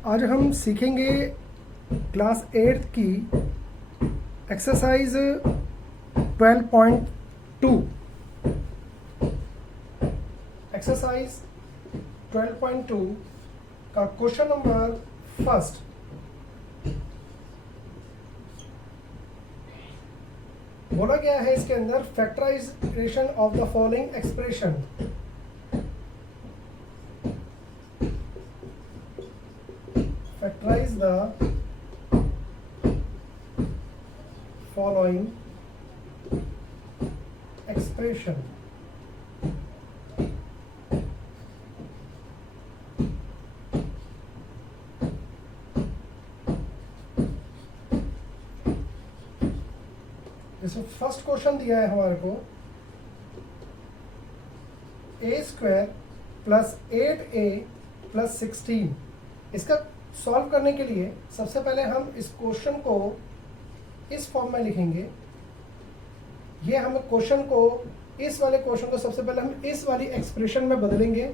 आज हम सीखेंगे क्लास 8 की एक्सरसाइज 12.2। एक्सरसाइज 12.2 का क्वेश्चन नंबर फर्स्ट। बोला गया है इसके अंदर factorisation of the following expression. Factorize the following expression. जैसे फर्स्ट क्वेश्चन दिया है हमारे को a² प्लस 8a प्लस 16। इसका सॉल्व करने के लिए सबसे पहले हम इस क्वेश्चन को इस फॉर्म में लिखेंगे। ये हम क्वेश्चन को इस वाले क्वेश्चन को सबसे पहले हम इस वाली एक्सप्रेशन में बदलेंगे,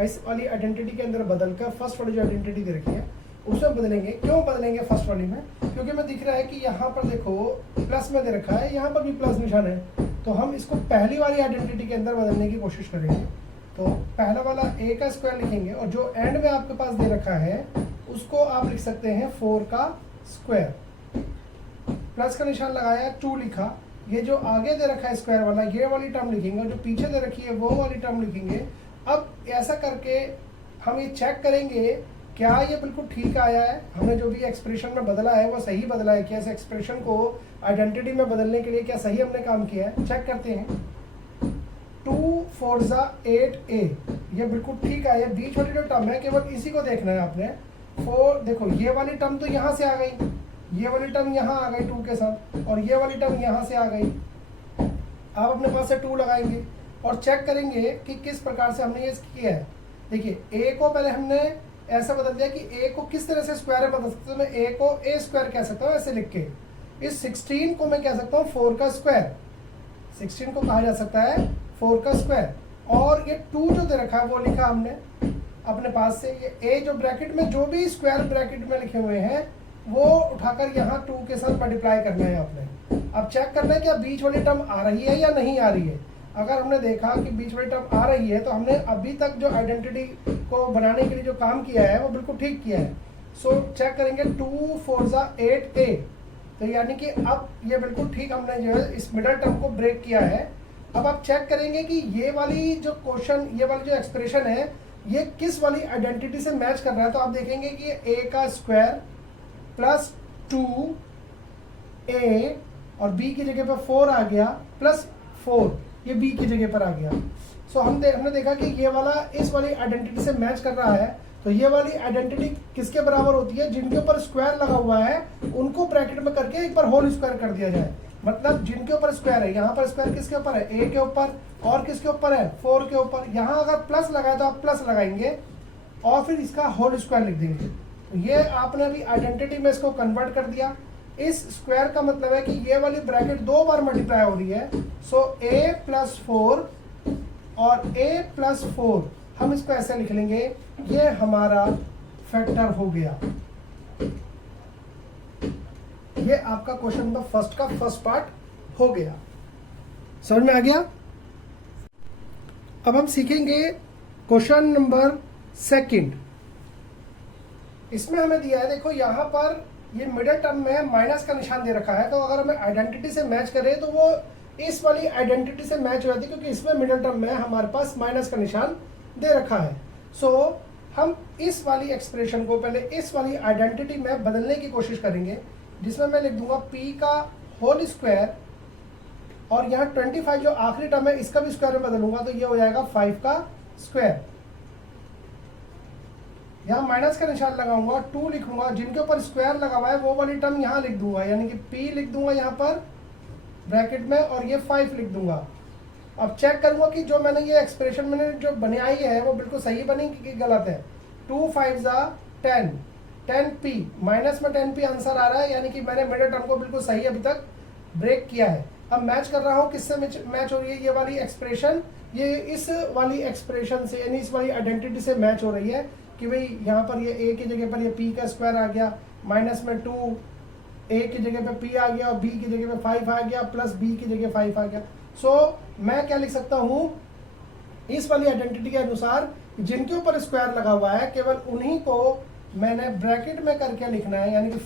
इस वाली आइडेंटिटी के अंदर बदलकर फर्स्ट वाली जो आइडेंटिटी दे रखी है उसमें बदलेंगे। क्यों बदलेंगे फर्स्ट वाली में? क्योंकि हमें दिख रहा है कि यहाँ पर देखो प्लस में दे रखा है, यहाँ पर भी प्लस निशान है, तो हम इसको पहली वाली आइडेंटिटी के अंदर बदलने की कोशिश करेंगे। तो पहला वाला a का स्क्वायर लिखेंगे और जो एंड में आपके पास दे रखा है उसको आप लिख सकते हैं 4 का स्क्वायर। प्लस का निशान लगाया, 2 लिखा। ये जो आगे दे रखा है स्क्वायर वाला, ये वाली टर्म लिखेंगे और जो पीछे दे रखी है वो वाली टर्म लिखेंगे। अब ऐसा करके हम ये चेक करेंगे क्या ये बिल्कुल ठीक आया है, हमने जो भी एक्सप्रेशन में बदला है वो सही बदला है क्या, इस एक्सप्रेशन को आइडेंटिटी में बदलने के लिए क्या सही हमने काम किया है। चेक करते हैं। 2 4 8a, ये बिल्कुल ठीक आया। बीच वाली जो टर्म है केवल इसी को देखना है आपने। 4 देखो, ये वाली टर्म तो यहाँ से आ गई, ये वाली टर्म यहाँ आ गई 2 के साथ, और ये वाली टर्म यहाँ से आ गई। आप अपने पास से 2 लगाएंगे और चेक करेंगे कि किस प्रकार से हमने ये किया है। देखिए a को पहले हमने ऐसा बदल दिया कि a को किस तरह से स्क्वायर में बदल सकते हैं। मैं a को a स्क्वायर कह सकता हूँ ऐसे लिख के। इस 16 को मैं कह सकता हूँ 4 का स्क्वायर। 16 को कहा जा सकता है 4 का स्क्वायर। और ये 2 जो दे रखा है वो लिखा हमने अपने पास से। ये a जो ब्रैकेट में जो भी स्क्वायर ब्रैकेट में लिखे हुए हैं वो उठाकर यहाँ 2 के साथ मल्टीप्लाई करना है आपने। अब चेक करना है कि बीच वाली टर्म आ रही है या नहीं आ रही है। अगर हमने देखा कि बीच वाली टर्म आ रही है तो हमने अभी तक जो आइडेंटिटी को बनाने के लिए जो काम किया है वो बिल्कुल ठीक किया है। सो चेक करेंगे 2 4 8a, तो यानी कि अब ये बिल्कुल ठीक हमने जो है इस मिडल टर्म को ब्रेक किया है। अब आप चेक करेंगे कि ये वाली जो क्वेश्चन, ये वाली जो एक्सप्रेशन है ये किस वाली आइडेंटिटी से मैच कर रहा है। तो आप देखेंगे कि a का स्क्वायर प्लस 2a और b की जगह पर 4 आ गया प्लस 4, ये b की जगह पर आ गया। सो हमने देखा कि ये वाला इस वाली आइडेंटिटी से मैच कर रहा है। तो ये वाली आइडेंटिटी किसके बराबर होती है? जिनके ऊपर स्क्वायर लगा हुआ है उनको ब्रैकेट में करके एक बार होल स्क्वायर कर दिया जाए। मतलब जिनके ऊपर स्क्वायर है, यहाँ पर स्क्वायर किसके ऊपर है? a के ऊपर, और किसके ऊपर है? 4 के ऊपर। यहाँ अगर प्लस लगाए तो आप प्लस लगाएंगे और फिर इसका होल स्क्वायर लिख देंगे। तो ये आपने अभी आइडेंटिटी में इसको कन्वर्ट कर दिया। इस स्क्वायर का मतलब है कि ये वाली ब्रैकेट 2 बार मल्टीप्लाई हो रही है। सो a प्लस 4 और a प्लस 4 हम इसको ऐसे लिख लेंगे, ये हमारा फैक्टर हो गया। ये आपका क्वेश्चन नंबर फर्स्ट का फर्स्ट पार्ट हो गया। समझ में आ गया? अब हम सीखेंगे क्वेश्चन नंबर सेकंड। इसमें हमें दिया है, देखो यहाँ पर ये मिडिल टर्म में माइनस का निशान दे रखा है। तो अगर हमें आइडेंटिटी से मैच करें तो वो इस वाली आइडेंटिटी से मैच हो जाती है, क्योंकि इसमें मिडिल टर्म में हमारे पास माइनस का निशान दे रखा है। सो हम इस वाली एक्सप्रेशन को पहले इस वाली आइडेंटिटी में बदलने की कोशिश करेंगे, जिसमें मैं लिख दूंगा p का होल स्क्वायर और यहाँ 25 जो आखिरी टर्म है इसका भी स्क्वायर में बदलूंगा तो ये हो जाएगा 5 का स्क्वायर। यहाँ माइनस का निशान लगाऊंगा, 2 लिखूंगा, जिनके ऊपर स्क्वायर लगा हुआ है वो वाली टर्म यहाँ लिख दूंगा, यानी कि p लिख दूंगा यहाँ पर ब्रैकेट में और ये 5 लिख दूंगा। अब चेक करूंगा कि जो मैंने ये एक्सप्रेशन मैंने जो बनाई है वो बिल्कुल सही बनी कि गलत है। 2 5 10, 10p, माइनस में 10p आंसर आ रहा है, यानी कि मैंने मिडिल टर्म को बिल्कुल सही अभी तक ब्रेक किया है। अब मैच कर रहा हूँ, किससे मैच हो रही है? ये वाली एक्सप्रेशन ये इस वाली एक्सप्रेशन से, यानी इस वाली आइडेंटिटी से मैच हो रही है। कि भाई यहाँ पर ये a की जगह पर ये p का स्क्वायर आ गया, माइनस में 2 a की जगह पे p आ गया और b की जगह पे 5 आ गया, प्लस b की जगह 5 आ गया। सो मैं क्या लिख सकता हूँ, इस वाली आइडेंटिटी के अनुसार जिनके ऊपर स्क्वायर लगा हुआ है केवल उन्हीं को मैंने ब्रैकेट में करके लिखना है, यानी कि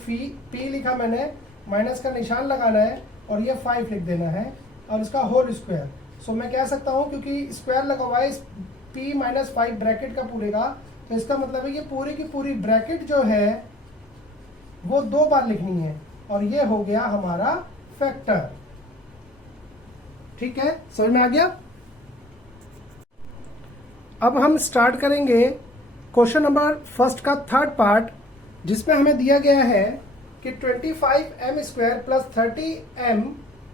p लिखा मैंने, माइनस का निशान लगाना है और ये 5 लिख देना है और इसका होल स्क्वायर। सो मैं कह सकता हूँ क्योंकि स्क्वायर लगा हुआ है p माइनस 5 ब्रैकेट का पूरे का, तो इसका मतलब है ये पूरी की पूरी ब्रैकेट जो है वो 2 बार लिखनी है और ये हो गया हमारा फैक्टर। ठीक है, समझ में आ गया। अब हम स्टार्ट करेंगे क्वेश्चन नंबर फर्स्ट का थर्ड पार्ट, जिसमें हमें दिया गया है कि 25m² प्लस 30m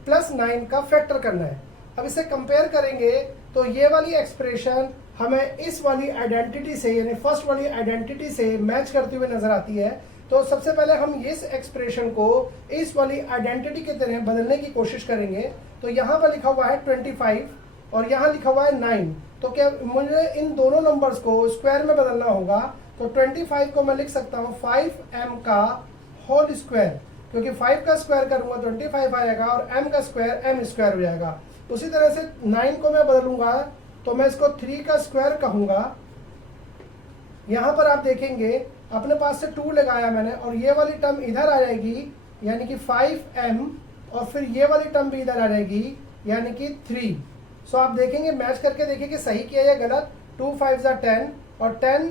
प्लस 9 का फैक्टर करना है। अब इसे कंपेयर करेंगे तो ये वाली एक्सप्रेशन हमें इस वाली आइडेंटिटी से, यानी फर्स्ट वाली आइडेंटिटी से मैच करती हुई नजर आती है। तो सबसे पहले हम इस एक्सप्रेशन को इस वाली आइडेंटिटी की तरह बदलने की कोशिश करेंगे। तो यहाँ पर लिखा हुआ है 25 और यहाँ लिखा हुआ है 9, तो क्या मुझे इन दोनों नंबर्स को स्क्वायर में बदलना होगा। तो 25 को मैं लिख सकता हूँ 5m का होल स्क्वायर, क्योंकि 5 का स्क्वायर करूंगा 25 आएगा और m का स्क्वायर m² हो जाएगा। उसी तरह से 9 को मैं बदलूंगा तो मैं इसको 3 का स्क्वायर कहूंगा। यहां पर आप देखेंगे अपने पास से 2 लगाया मैंने और ये वाली टर्म इधर आ जाएगी यानी कि 5m और फिर ये वाली टर्म भी इधर आ जाएगी यानी कि 3। सो आप देखेंगे मैच करके देखिए कि सही किया या गलत। 2 5 10 और 10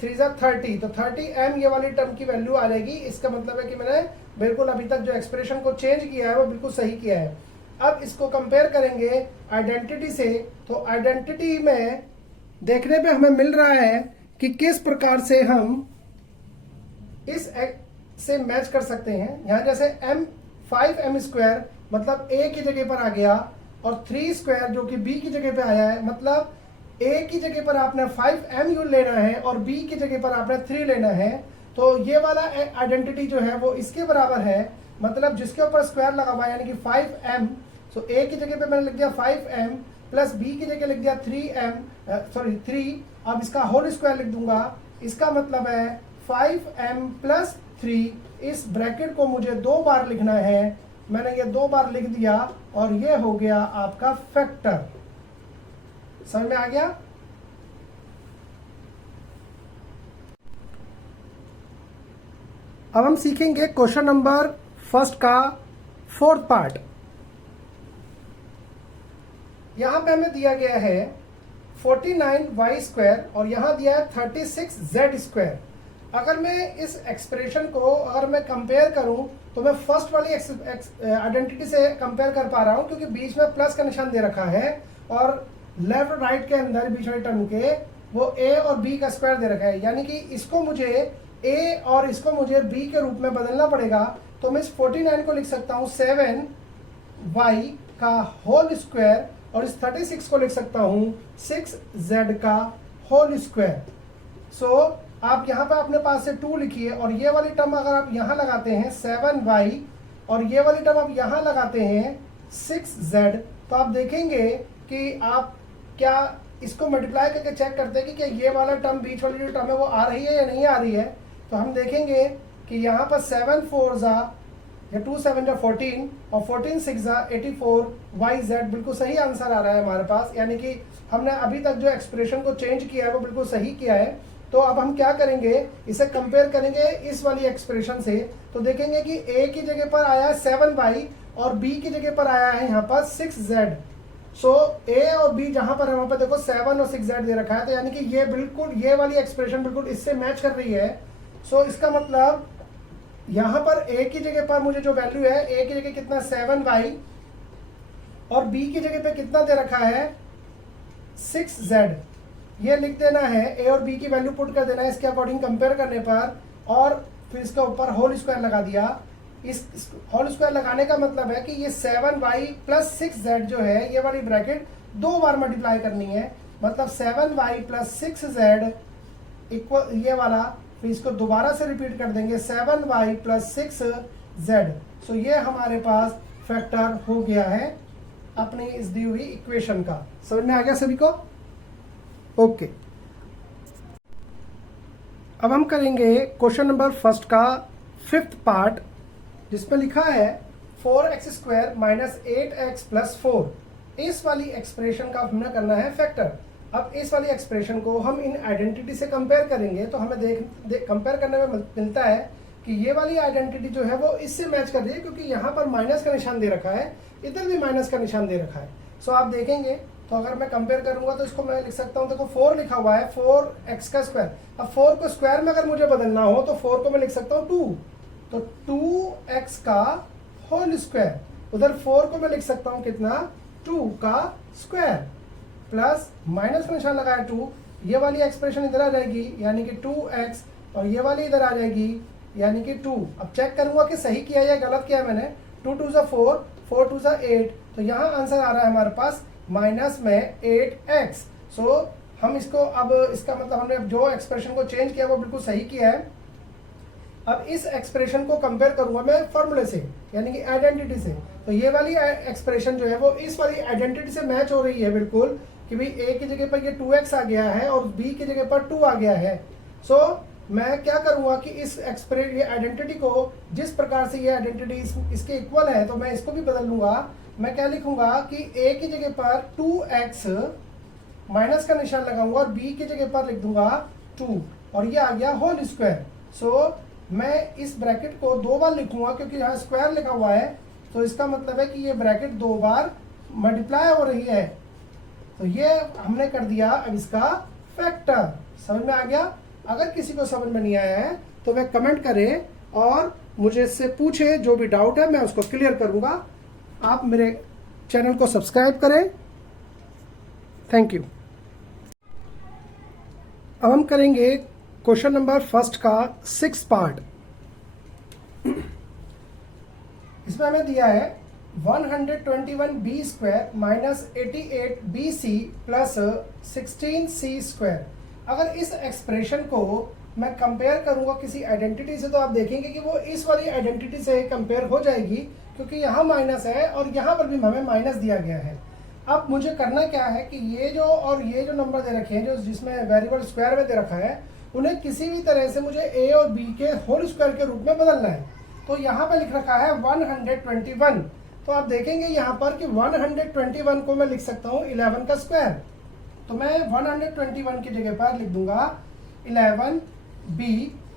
3 30, तो 30m ये वाली टर्म की वैल्यू आ जाएगी। इसका मतलब है कि मैंने बिल्कुल अभी तक जो एक्सप्रेशन को चेंज किया है वो बिल्कुल सही किया है। अब इसको कंपेयर करेंगे आइडेंटिटी से, तो आइडेंटिटी में देखने पे हमें मिल रहा है कि किस प्रकार से हम इस से मैच कर सकते हैं। यहाँ जैसे 5m² मतलब a की जगह पर आ गया और 3² जो कि b की जगह पे आया है, मतलब a की जगह पर आपने 5m यू लेना है और b की जगह पर आपने 3 लेना है। तो ये वाला आइडेंटिटी जो है वो इसके बराबर है, मतलब जिसके ऊपर स्क्वायर लगा हुआ है यानी कि 5m। सो a की जगह पे मैंने लिख दिया 5m प्लस b की जगह लिख दिया 3। अब इसका होल स्क्वायर लिख दूंगा। इसका मतलब है 5m प्लस 3। इस ब्रैकेट को मुझे 2 बार लिखना है, मैंने ये 2 बार लिख दिया और ये हो गया आपका फैक्टर। समझ में आ गया। अब हम सीखेंगे क्वेश्चन नंबर फर्स्ट का फोर्थ पार्ट। यहां पे हमें दिया गया है 49y² और यहां दिया है 36z²। अगर मैं इस एक्सप्रेशन को अगर मैं कंपेयर करूं तो मैं फर्स्ट वाली आइडेंटिटी से कंपेयर कर पा रहा हूं, क्योंकि बीच में प्लस का निशान दे रखा है और लेफ्ट राइट के अंदर बीच वाली टर्म के वो a और b का स्क्वायर दे रखा है, यानी कि इसको मुझे a और इसको मुझे b के रूप में बदलना पड़ेगा। तो मैं इस 49 को लिख सकता हूँ 7y का होल स्क्वायर और इस 36 को लिख सकता हूँ 6z का होल स्क्वायर। सो आप यहाँ पे अपने पास से 2 लिखिए और ये वाली टर्म अगर आप यहाँ लगाते हैं 7y और ये वाली टर्म आप यहाँ लगाते हैं 6z, तो आप देखेंगे कि आप क्या इसको मल्टीप्लाई करके चेक करते हैं कि क्या ये वाला टर्म बीच वाली जो टर्म है वो आ रही है या नहीं आ रही है। तो हम देखेंगे कि यहाँ पर 7 4 या 2 7 14 और 14 6 84 yz बिल्कुल सही आंसर आ रहा है हमारे पास, यानी कि हमने अभी तक जो एक्सप्रेशन को चेंज किया है वो बिल्कुल सही किया है। तो अब हम क्या करेंगे, इसे कंपेयर करेंगे इस वाली एक्सप्रेशन से। तो देखेंगे कि a की जगह पर आया है 7y और b की जगह पर आया है यहाँ पर 6z। सो a और b जहां पर है वहां पर देखो 7 और 6z दे रखा है, तो यानी कि ये बिल्कुल ये वाली एक्सप्रेशन बिल्कुल इससे मैच कर रही है। सो इसका मतलब यहां पर a की जगह पर मुझे जो वैल्यू है, a की जगह कितना 7y और b की जगह पे कितना दे रखा है 6z, ये लिख देना है। a और b की वैल्यू पुट कर देना है इसके अकॉर्डिंग कंपेयर करने पर, और फिर इसके ऊपर होल स्क्वायर लगा दिया। इस होल स्क्वायर लगाने का मतलब है कि ये 7y प्लस 6z जो है ये वाली ब्रैकेट 2 बार मल्टीप्लाई करनी है, मतलब 7y प्लस 6z इक्वल ये वाला, फिर इसको दोबारा से रिपीट कर देंगे 7y प्लस 6z। सो ये हमारे पास फैक्टर हो गया है अपनी इस दी हुई इक्वेशन का। समझ में आ गया सभी को? ओके। अब हम करेंगे क्वेश्चन नंबर फर्स्ट का 5th पार्ट, जिसमें लिखा है 4x² माइनस 8x प्लस 4। इस वाली एक्सप्रेशन का हमने करना है फैक्टर। अब इस वाली एक्सप्रेशन को हम इन आइडेंटिटी से कंपेयर करेंगे तो हमें कंपेयर करने में मिलता है कि ये वाली आइडेंटिटी जो है वो इससे मैच कर रही है, क्योंकि यहाँ पर माइनस का निशान दे रखा है, इधर भी माइनस का निशान दे रखा है। सो आप देखेंगे तो अगर मैं कंपेयर करूंगा तो इसको मैं लिख सकता हूँ, देखो 4 लिखा हुआ है, 4x का स्क्वायर। अब 4 को स्क्वायर में अगर मुझे बदलना हो तो 4 को मैं लिख सकता हूँ 2, तो 2x का होल स्क्वायर। उधर 4 को मैं लिख सकता हूँ कितना, 2 का स्क्वायर, प्लस माइनस का निशान लगाया 2, ये वाली एक्सप्रेशन इधर आ जाएगी यानी कि 2x, और ये वाली इधर आ जाएगी यानी कि 2। अब चेक करूंगा कि सही किया या गलत किया मैंने। 2 2 ज़ा 4, 4 2 ज़ा 8, तो यहाँ आंसर आ रहा है हमारे पास माइनस में 8x। सो हम इसको, अब इसका मतलब हमने जो एक्सप्रेशन को चेंज किया वो बिल्कुल सही किया है। अब इस एक्सप्रेशन को कंपेयर करूंगा मैं फॉर्मूले से यानी कि आइडेंटिटी से, तो ये वाली एक्सप्रेशन जो है वो इस वाली आइडेंटिटी से मैच हो रही है बिल्कुल, कि भाई a की जगह पर ये 2x आ गया है और b की जगह पर 2 आ गया है। सो मैं क्या करूंगा कि इस ये आइडेंटिटी को, जिस प्रकार से ये आइडेंटिटी इसके इक्वल है, तो मैं इसको भी बदल लूंगा। मैं क्या लिखूंगा कि a की जगह पर 2x माइनस का निशान लगाऊंगा और b की जगह पर लिख दूंगा 2, और ये आ गया होल स्क्वायर। सो मैं इस ब्रैकेट को 2 बार लिखूंगा क्योंकि यहाँ स्क्वायर लिखा हुआ है, तो इसका मतलब है कि ये ब्रैकेट 2 बार मल्टीप्लाई हो रही है। तो ये हमने कर दिया अब इसका फैक्टर। समझ में आ गया? अगर किसी को समझ में नहीं आया है तो वह कमेंट करे और मुझे इससे पूछे, जो भी डाउट है मैं उसको क्लियर करूंगा। आप मेरे चैनल को सब्सक्राइब करें। Thank you. अब हम करेंगे क्वेश्चन नंबर फर्स्ट का 6th पार्ट। इसमें हमें दिया है 121b² minus 88bc plus 16c²। अगर इस एक्सप्रेशन को मैं कंपेयर करूंगा किसी आइडेंटिटी से तो आप देखेंगे कि वो इस वाली आइडेंटिटी से कंपेयर हो जाएगी, क्योंकि यहाँ माइनस है और यहाँ पर भी हमें माइनस दिया गया है। अब मुझे करना क्या है कि ये जो और ये जो नंबर दे रखे हैं, जो जिसमें वेरिएबल स्क्वायर में दे रखा है, उन्हें किसी भी तरह से मुझे a और b के होल स्क्वायर के रूप में बदलना है। तो यहाँ पे लिख रखा है 121, तो आप देखेंगे यहाँ पर कि 121 को मैं लिख सकता हूँ 11 का स्क्वायर। तो मैं 121 की जगह पर लिख दूंगा 11b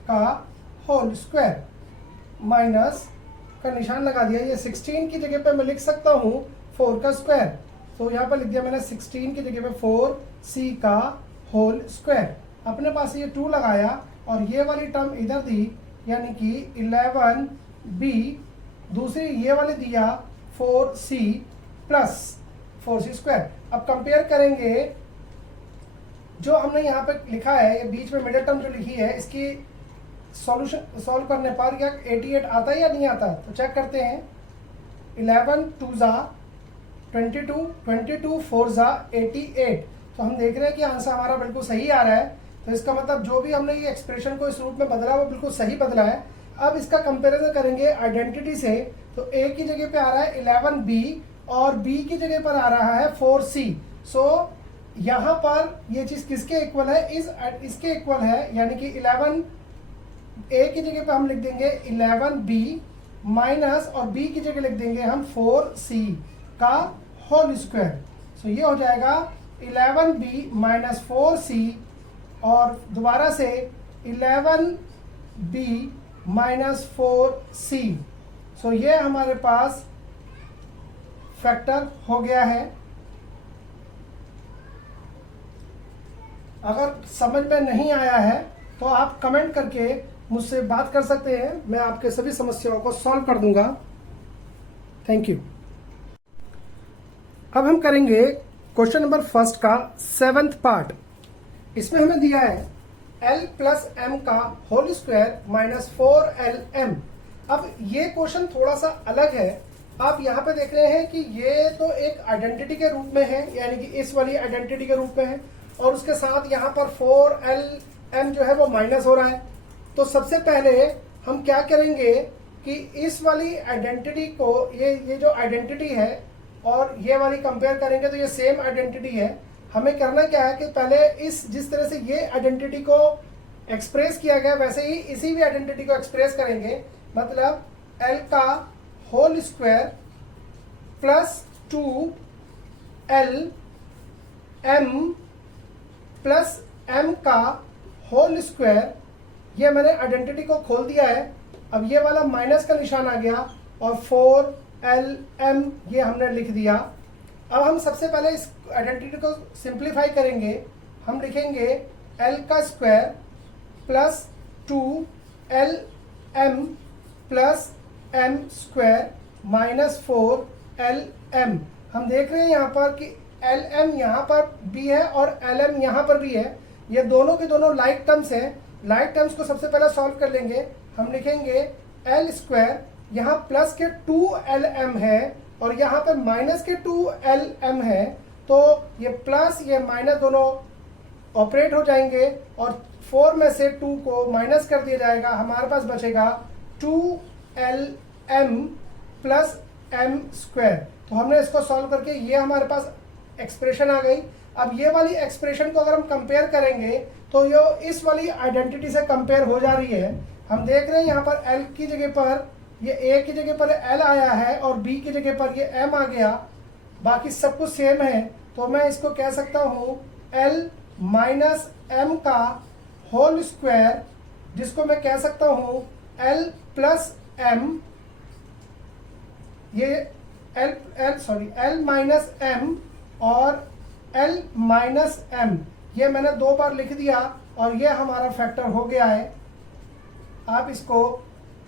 का होल स्क्वायर, माइनस का निशान लगा दिया। ये 16 की जगह पे मैं लिख सकता हूँ 4 का स्क्वायर, तो यहाँ पर लिख दिया मैंने 16 की जगह पे 4c का होल स्क्वायर। अपने पास ये 2 लगाया और ये वाली टर्म इधर दी यानी कि 11b, दूसरी ये वाली दिया 4c प्लस 4c स्क्वायर। अब कंपेयर करेंगे जो हमने यहाँ पे लिखा है, ये बीच में मिडिल टर्म जो लिखी है, इसकी सॉल्यूशन सॉल्व करने पर क्या 88 आता है या नहीं आता? तो चेक करते हैं। 11 2 ज़ा 22, 22 4 ज़ा 88। तो हम देख रहे हैं कि आंसर हमारा बिल्कुल सही आ रहा है। तो इसका मतलब जो भी हमने ये एक्सप्रेशन को इस रूप में बदला वो बिल्कुल सही बदला है। अब इसका कंपैरिजन करेंगे आइडेंटिटी से, तो a की जगह पे आ रहा है 11b और b की जगह पर आ रहा है 4c। सो यहाँ पर ये चीज किसके इक्वल है? इसके इक्वल है, यानी कि 11 a की जगह पे हम लिख देंगे 11b माइनस और b की जगह लिख देंगे हम 4c का होल स्क्वायर। सो ये हो जाएगा 11b माइनस 4c और दोबारा से 11b माइनस 4c। सो ये हमारे पास फैक्टर हो गया है। अगर समझ में नहीं आया है तो आप कमेंट करके मुझसे बात कर सकते हैं, मैं आपके सभी समस्याओं को सॉल्व कर दूंगा। Thank you. अब हम करेंगे क्वेश्चन नंबर फर्स्ट का 7th पार्ट। इसमें हमें दिया है l प्लस m का होल स्क्वायर माइनस 4lm। अब ये क्वेश्चन थोड़ा सा अलग है। आप यहाँ पे देख रहे हैं कि ये तो एक आइडेंटिटी के रूप में है, यानी कि इस वाली आइडेंटिटी के रूप में है, और उसके साथ यहाँ पर 4lm जो है वो माइनस हो रहा है। तो सबसे पहले हम क्या करेंगे कि इस वाली आइडेंटिटी को, ये जो आइडेंटिटी है और ये वाली कंपेयर करेंगे तो ये सेम आइडेंटिटी है। हमें करना क्या है कि पहले इस जिस तरह से ये आइडेंटिटी को एक्सप्रेस किया गया वैसे ही इसी भी आइडेंटिटी को एक्सप्रेस करेंगे। मतलब एल का whole square plus 2l m plus m का होल स्क्वायर, ये मैंने आइडेंटिटी को खोल दिया है। अब ये वाला माइनस का निशान आ गया और 4lm ये हमने लिख दिया। अब हम सबसे पहले इस आइडेंटिटी को सिंप्लीफाई करेंगे। हम लिखेंगे l का square plus 2lm plus m square minus 4lm। हम देख रहे हैं यहाँ पर कि lm यहाँ पर भी है और lm यहाँ पर भी है। ये दोनों के दोनों लाइक टर्म्स हैं। लाइक टर्म्स को सबसे पहले सॉल्व कर लेंगे। हम लिखेंगे l स्क्वायर, यहाँ प्लस के 2lm है और यहाँ पर माइनस के 2lm है, तो ये प्लस ये माइनस दोनों ऑपरेट हो जाएंगे और 4 में से 2 को माइनस कर दिया जाएगा। हमारे पास बचेगा 2lm प्लस m स्क्वायर। तो हमने इसको सॉल्व करके ये हमारे पास एक्सप्रेशन आ गई। अब ये वाली एक्सप्रेशन को अगर हम कंपेयर करेंगे तो ये इस वाली आइडेंटिटी से कंपेयर हो जा रही है। हम देख रहे हैं यहाँ पर l की जगह पर ये a की जगह पर l आया है और b की जगह पर ये m आ गया, बाकी सब कुछ सेम है। तो मैं इसको कह सकता हूँ l माइनस m का होल स्क्वायर, जिसको मैं कह सकता हूँ l प्लस m, ये l माइनस m और l माइनस m, ये मैंने 2 बार लिख दिया और ये हमारा फैक्टर हो गया है। आप इसको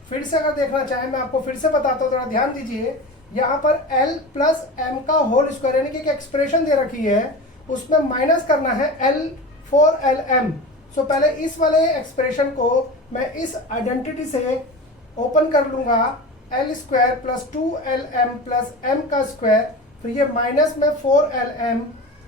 फिर से अगर देखना चाहें, मैं आपको फिर से बताता हूँ, थोड़ा ध्यान दीजिए। यहाँ पर l प्लस m का होल स्क्वायर यानी कि एक एक्सप्रेशन दे रखी है, उसमें माइनस करना है l 4lm। सो पहले इस वाले एक्सप्रेशन को मैं इस आइडेंटिटी से ओपन कर लूंगा, l square plus 2lm plus m का स्क्वायर, फिर ये माइनस में 4lm।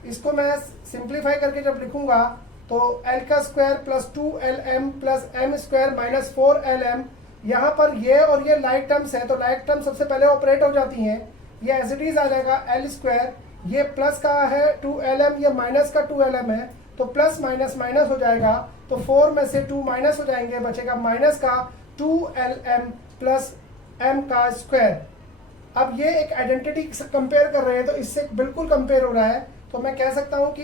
इसको मैं सिंप्लीफाई करके जब लिखूंगा तो l का square plus 2lm plus m square minus 4lm। यहाँ पर ये और ये लाइक टर्म्स है तो लाइक टर्म सबसे पहले ऑपरेट हो जाती हैं। ये एज इट इज आ जाएगा l स्क्वायर, ये प्लस का है 2lm, ये माइनस का 2lm है, तो प्लस माइनस माइनस हो जाएगा, तो 4 में से 2 माइनस हो जाएंगे, बचेगा माइनस का 2lm प्लस m का स्क्वायर। अब ये एक आइडेंटिटी कंपेयर कर रहे हैं तो इससे बिल्कुल कंपेयर हो रहा है, तो मैं कह सकता हूँ कि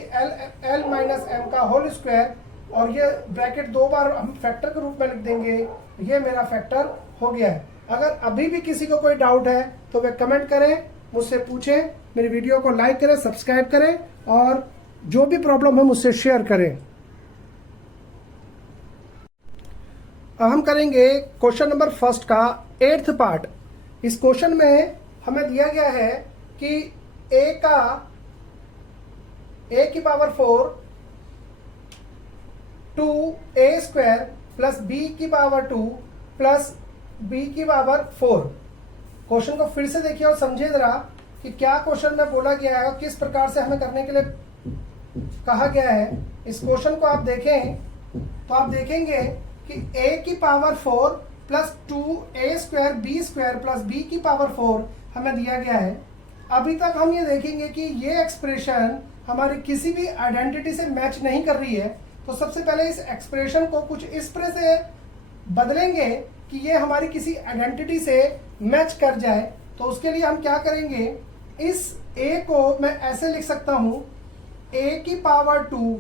l माइनस m का होल स्क्वायर और ये ब्रैकेट 2 बार हम फैक्टर के रूप में लिख देंगे, ये मेरा फैक्टर हो गया है। अगर अभी भी किसी को कोई डाउट है तो वे कमेंट करें, मुझसे पूछें, मेरी वीडियो को लाइक करें, सब्सक्राइब करें और जो भी प्रॉब्लम है मुझसे शेयर करें। अब हम करेंगे क्वेश्चन नंबर फर्स्ट का 8th पार्ट। इस क्वेश्चन में हमें दिया गया है कि a की power 4 2a square plus b की पावर 2 प्लस b की पावर 4। क्वेश्चन को फिर से देखिए और समझिए जरा कि क्या क्वेश्चन में बोला गया है और किस प्रकार से हमें करने के लिए कहा गया है। इस क्वेश्चन को आप देखें तो आप देखेंगे कि a की power 4 plus 2a square b square plus b की पावर 4 हमें दिया गया है। अभी तक हम ये देखेंगे कि ये एक्सप्रेशन हमारी किसी भी आइडेंटिटी से मैच नहीं कर रही है, तो सबसे पहले इस एक्सप्रेशन को कुछ इस तरह से बदलेंगे कि ये हमारी किसी आइडेंटिटी से मैच कर जाए। तो उसके लिए हम क्या करेंगे, इस a को मैं ऐसे लिख सकता हूँ a की पावर 2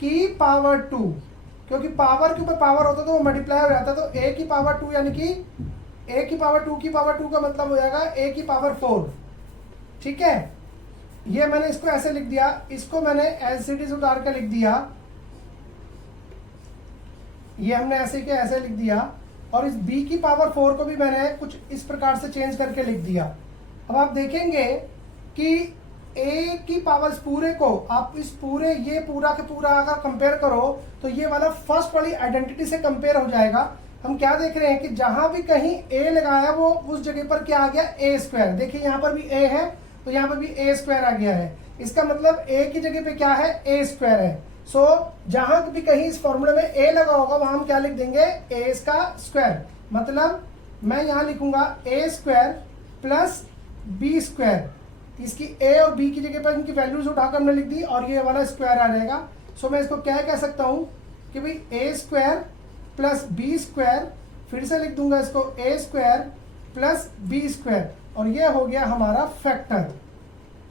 की पावर 2, क्योंकि पावर के ऊपर पावर होता तो वो मल्टीप्लाई हो जाता, तो a की पावर 2 यानी कि a की पावर 2 की पावर 2 का मतलब हो जाएगा a की पावर 4। ठीक है, ये मैंने इसको ऐसे लिख दिया, इसको मैंने एज इट इज उतार के लिख दिया, ये हमने ऐसे के ऐसे लिख दिया, और इस b की पावर 4 को भी मैंने कुछ इस प्रकार से चेंज करके लिख दिया। अब आप देखेंगे कि a की पावर पूरे को आप इस पूरे ये पूरा के पूरा अगर कंपेयर करो तो ये वाला फर्स्ट वाली आइडेंटिटी से कंपेयर हो जाएगा। हम क्या देख रहे हैं कि जहां भी कहीं a लगाया वो उस जगह पर क्या आ गया, a स्क्वायर। देखिए यहाँ पर भी a है तो यहाँ पर भी a स्क्वायर आ गया है, इसका मतलब a की जगह पे क्या है, a स्क्वायर है। सो जहां भी कहीं इस फॉर्मूले में a लगा होगा वहां हम क्या लिख देंगे, a का स्क्वायर। मतलब मैं यहां लिखूंगा a square plus b square, इसकी a और b की जगह पर इनकी वैल्यूज उठाकर हमने लिख दी और ये वाला स्क्वायर आ जाएगा। सो मैं इसको क्या कह सकता हूं, कि भाई ए स्क्वायर प्लस बी स्क्वायर, फिर से लिख दूंगा इसको ए स्क्वायर प्लस बी स्क्वायर, और ये हो गया हमारा फैक्टर।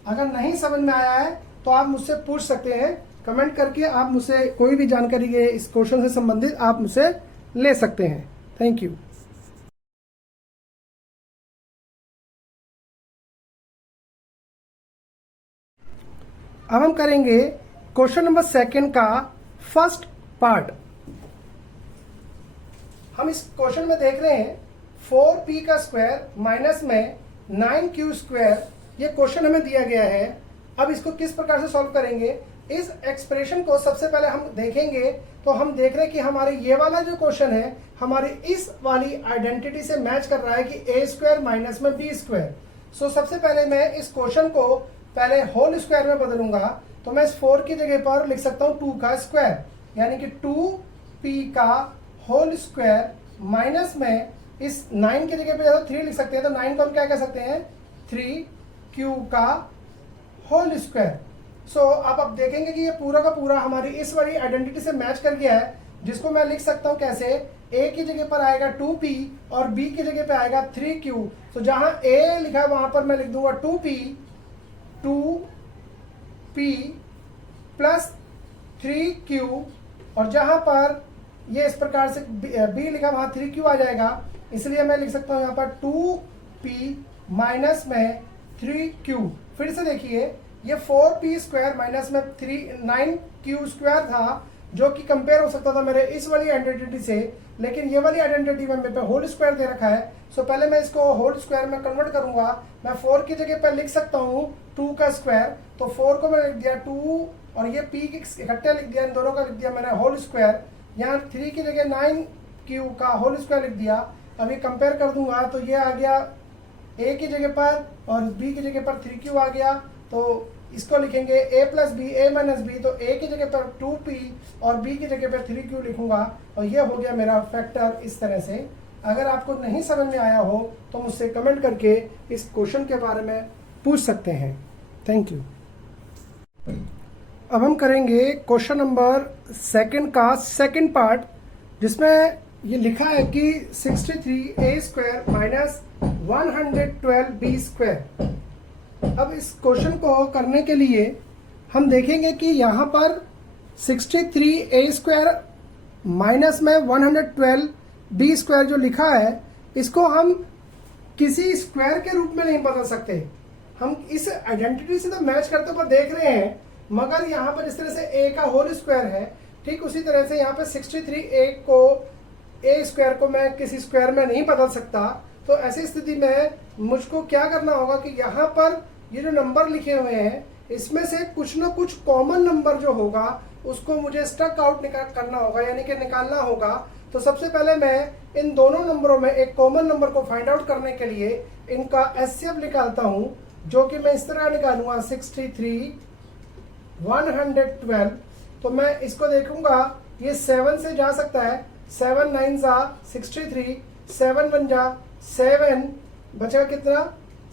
अगर नहीं समझ में आया है तो आप मुझसे पूछ सकते हैं कमेंट करके, आप मुझसे कोई भी जानकारी है इस क्वेश्चन से संबंधित आप मुझसे ले सकते हैं। Thank you. अब हम करेंगे क्वेश्चन नंबर 2 का फर्स्ट पार्ट। हम इस क्वेश्चन में देख रहे हैं 4p का स्क्वायर माइनस में 9q स्क्वायर, ये क्वेश्चन हमें दिया गया है। अब इसको किस प्रकार से सॉल्व करेंगे, इस एक्सप्रेशन को सबसे पहले हम देखेंगे तो हम देख रहे हैं कि हमारे ये वाला जो क्वेश्चन है हमारी इस वाली आइडेंटिटी से मैच कर रहा है कि ए स्क्वायर माइनस में बी स्क्वायर। सो सबसे पहले मैं इस क्वेश्चन को पहले होल स्क्वायर में बदलूंगा, तो मैं इस 4 की जगह पर लिख सकता हूं 2 का स्क्वायर, यानी कि 2p का होल स्क्वायर माइनस में इस 9 की जगह पे 3 लिख सकते हैं, तो 9 को हम क्या कह सकते हैं 3q का होल स्क्वायर। सो अब देखेंगे कि ये पूरा का पूरा हमारी इस वाली आइडेंटिटी से मैच कर गया है, जिसको मैं लिख सकता हूं कैसे, a की जगह पर आएगा 2p और b की जगह पे आएगा 3q। तो जहां a लिखा है वहां पर मैं लिख दूंगा 2p प्लस 3q, और जहां पर ये इस प्रकार से b लिखा वहां 3q आ जाएगा, इसलिए मैं लिख सकता हूं यहां पर 2p माइनस में 3q। फिर से देखिए ये 4p स्क्वायर माइनस में 9q स्क्वायर था, जो कि कंपेयर हो सकता था मेरे इस वाली आइडेंटिटी से, लेकिन ये वाली आइडेंटिटी में मेरे पे होल स्क्वायर दे रखा है। सो पहले मैं इसको होल स्क्वायर में कन्वर्ट करूंगा। मैं 4 की जगह पर लिख सकता हूँ 2 का स्क्वायर, तो 4 को मैंने लिख दिया 2 और ये p इकट्ठे लिख दिया, इन दोनों का लिख दिया मैंने होल स्क्वायर। यहाँ 3 की जगह 9q का होल स्क्वायर लिख दिया। अभी कंपेयर कर दूंगा तो ये आ गया a की जगह पर और b की जगह पर 3q आ गया, तो इसको लिखेंगे a plus B a minus B, तो a की जगह पर 2p और b की जगह पर 3q लिखूंगा, और ये हो गया मेरा फैक्टर इस तरह से। अगर आपको नहीं समझ में आया हो तो मुझसे कमेंट करके इस क्वेश्चन के बारे में पूछ सकते हैं। Thank you. अब हम करेंगे क्वेश्चन नंबर 2 का सेकंड पार्ट, जिसमें ये लिखा है कि 63a square minus 112b square. अब इस क्वेश्चन को करने के लिए हम देखेंगे कि यहाँ पर 63a स्क्वायर माइनस में 112b स्क्वायर जो लिखा है, इसको हम किसी स्क्वायर के रूप में नहीं बदल सकते। हम इस आइडेंटिटी से तो मैच करते हुए देख रहे हैं, मगर यहाँ पर जिस तरह से a का होल स्क्वायर है, ठीक उसी तरह से यहाँ पर 63a को a स्क्वायर को मैं किसी स्क्वायर में नहीं बदल सकता। तो ऐसी स्थिति में मुझको क्या करना होगा कि यहाँ पर ये जो नंबर लिखे हुए हैं इसमें से कुछ ना कुछ कॉमन नंबर जो होगा उसको मुझे स्टक आउट करना होगा, यानी कि निकालना होगा। तो सबसे पहले मैं इन दोनों नंबरों में एक कॉमन नंबर को फाइंड आउट करने के लिए इनका एचसीएफ निकालता हूं, जो कि मैं इस तरह निकालूंगा 63 112। तो मैं इसको देखूंगा, ये 7 से जा सकता है, 7 9 जा 63, 7 1 जा 7, बचा कितना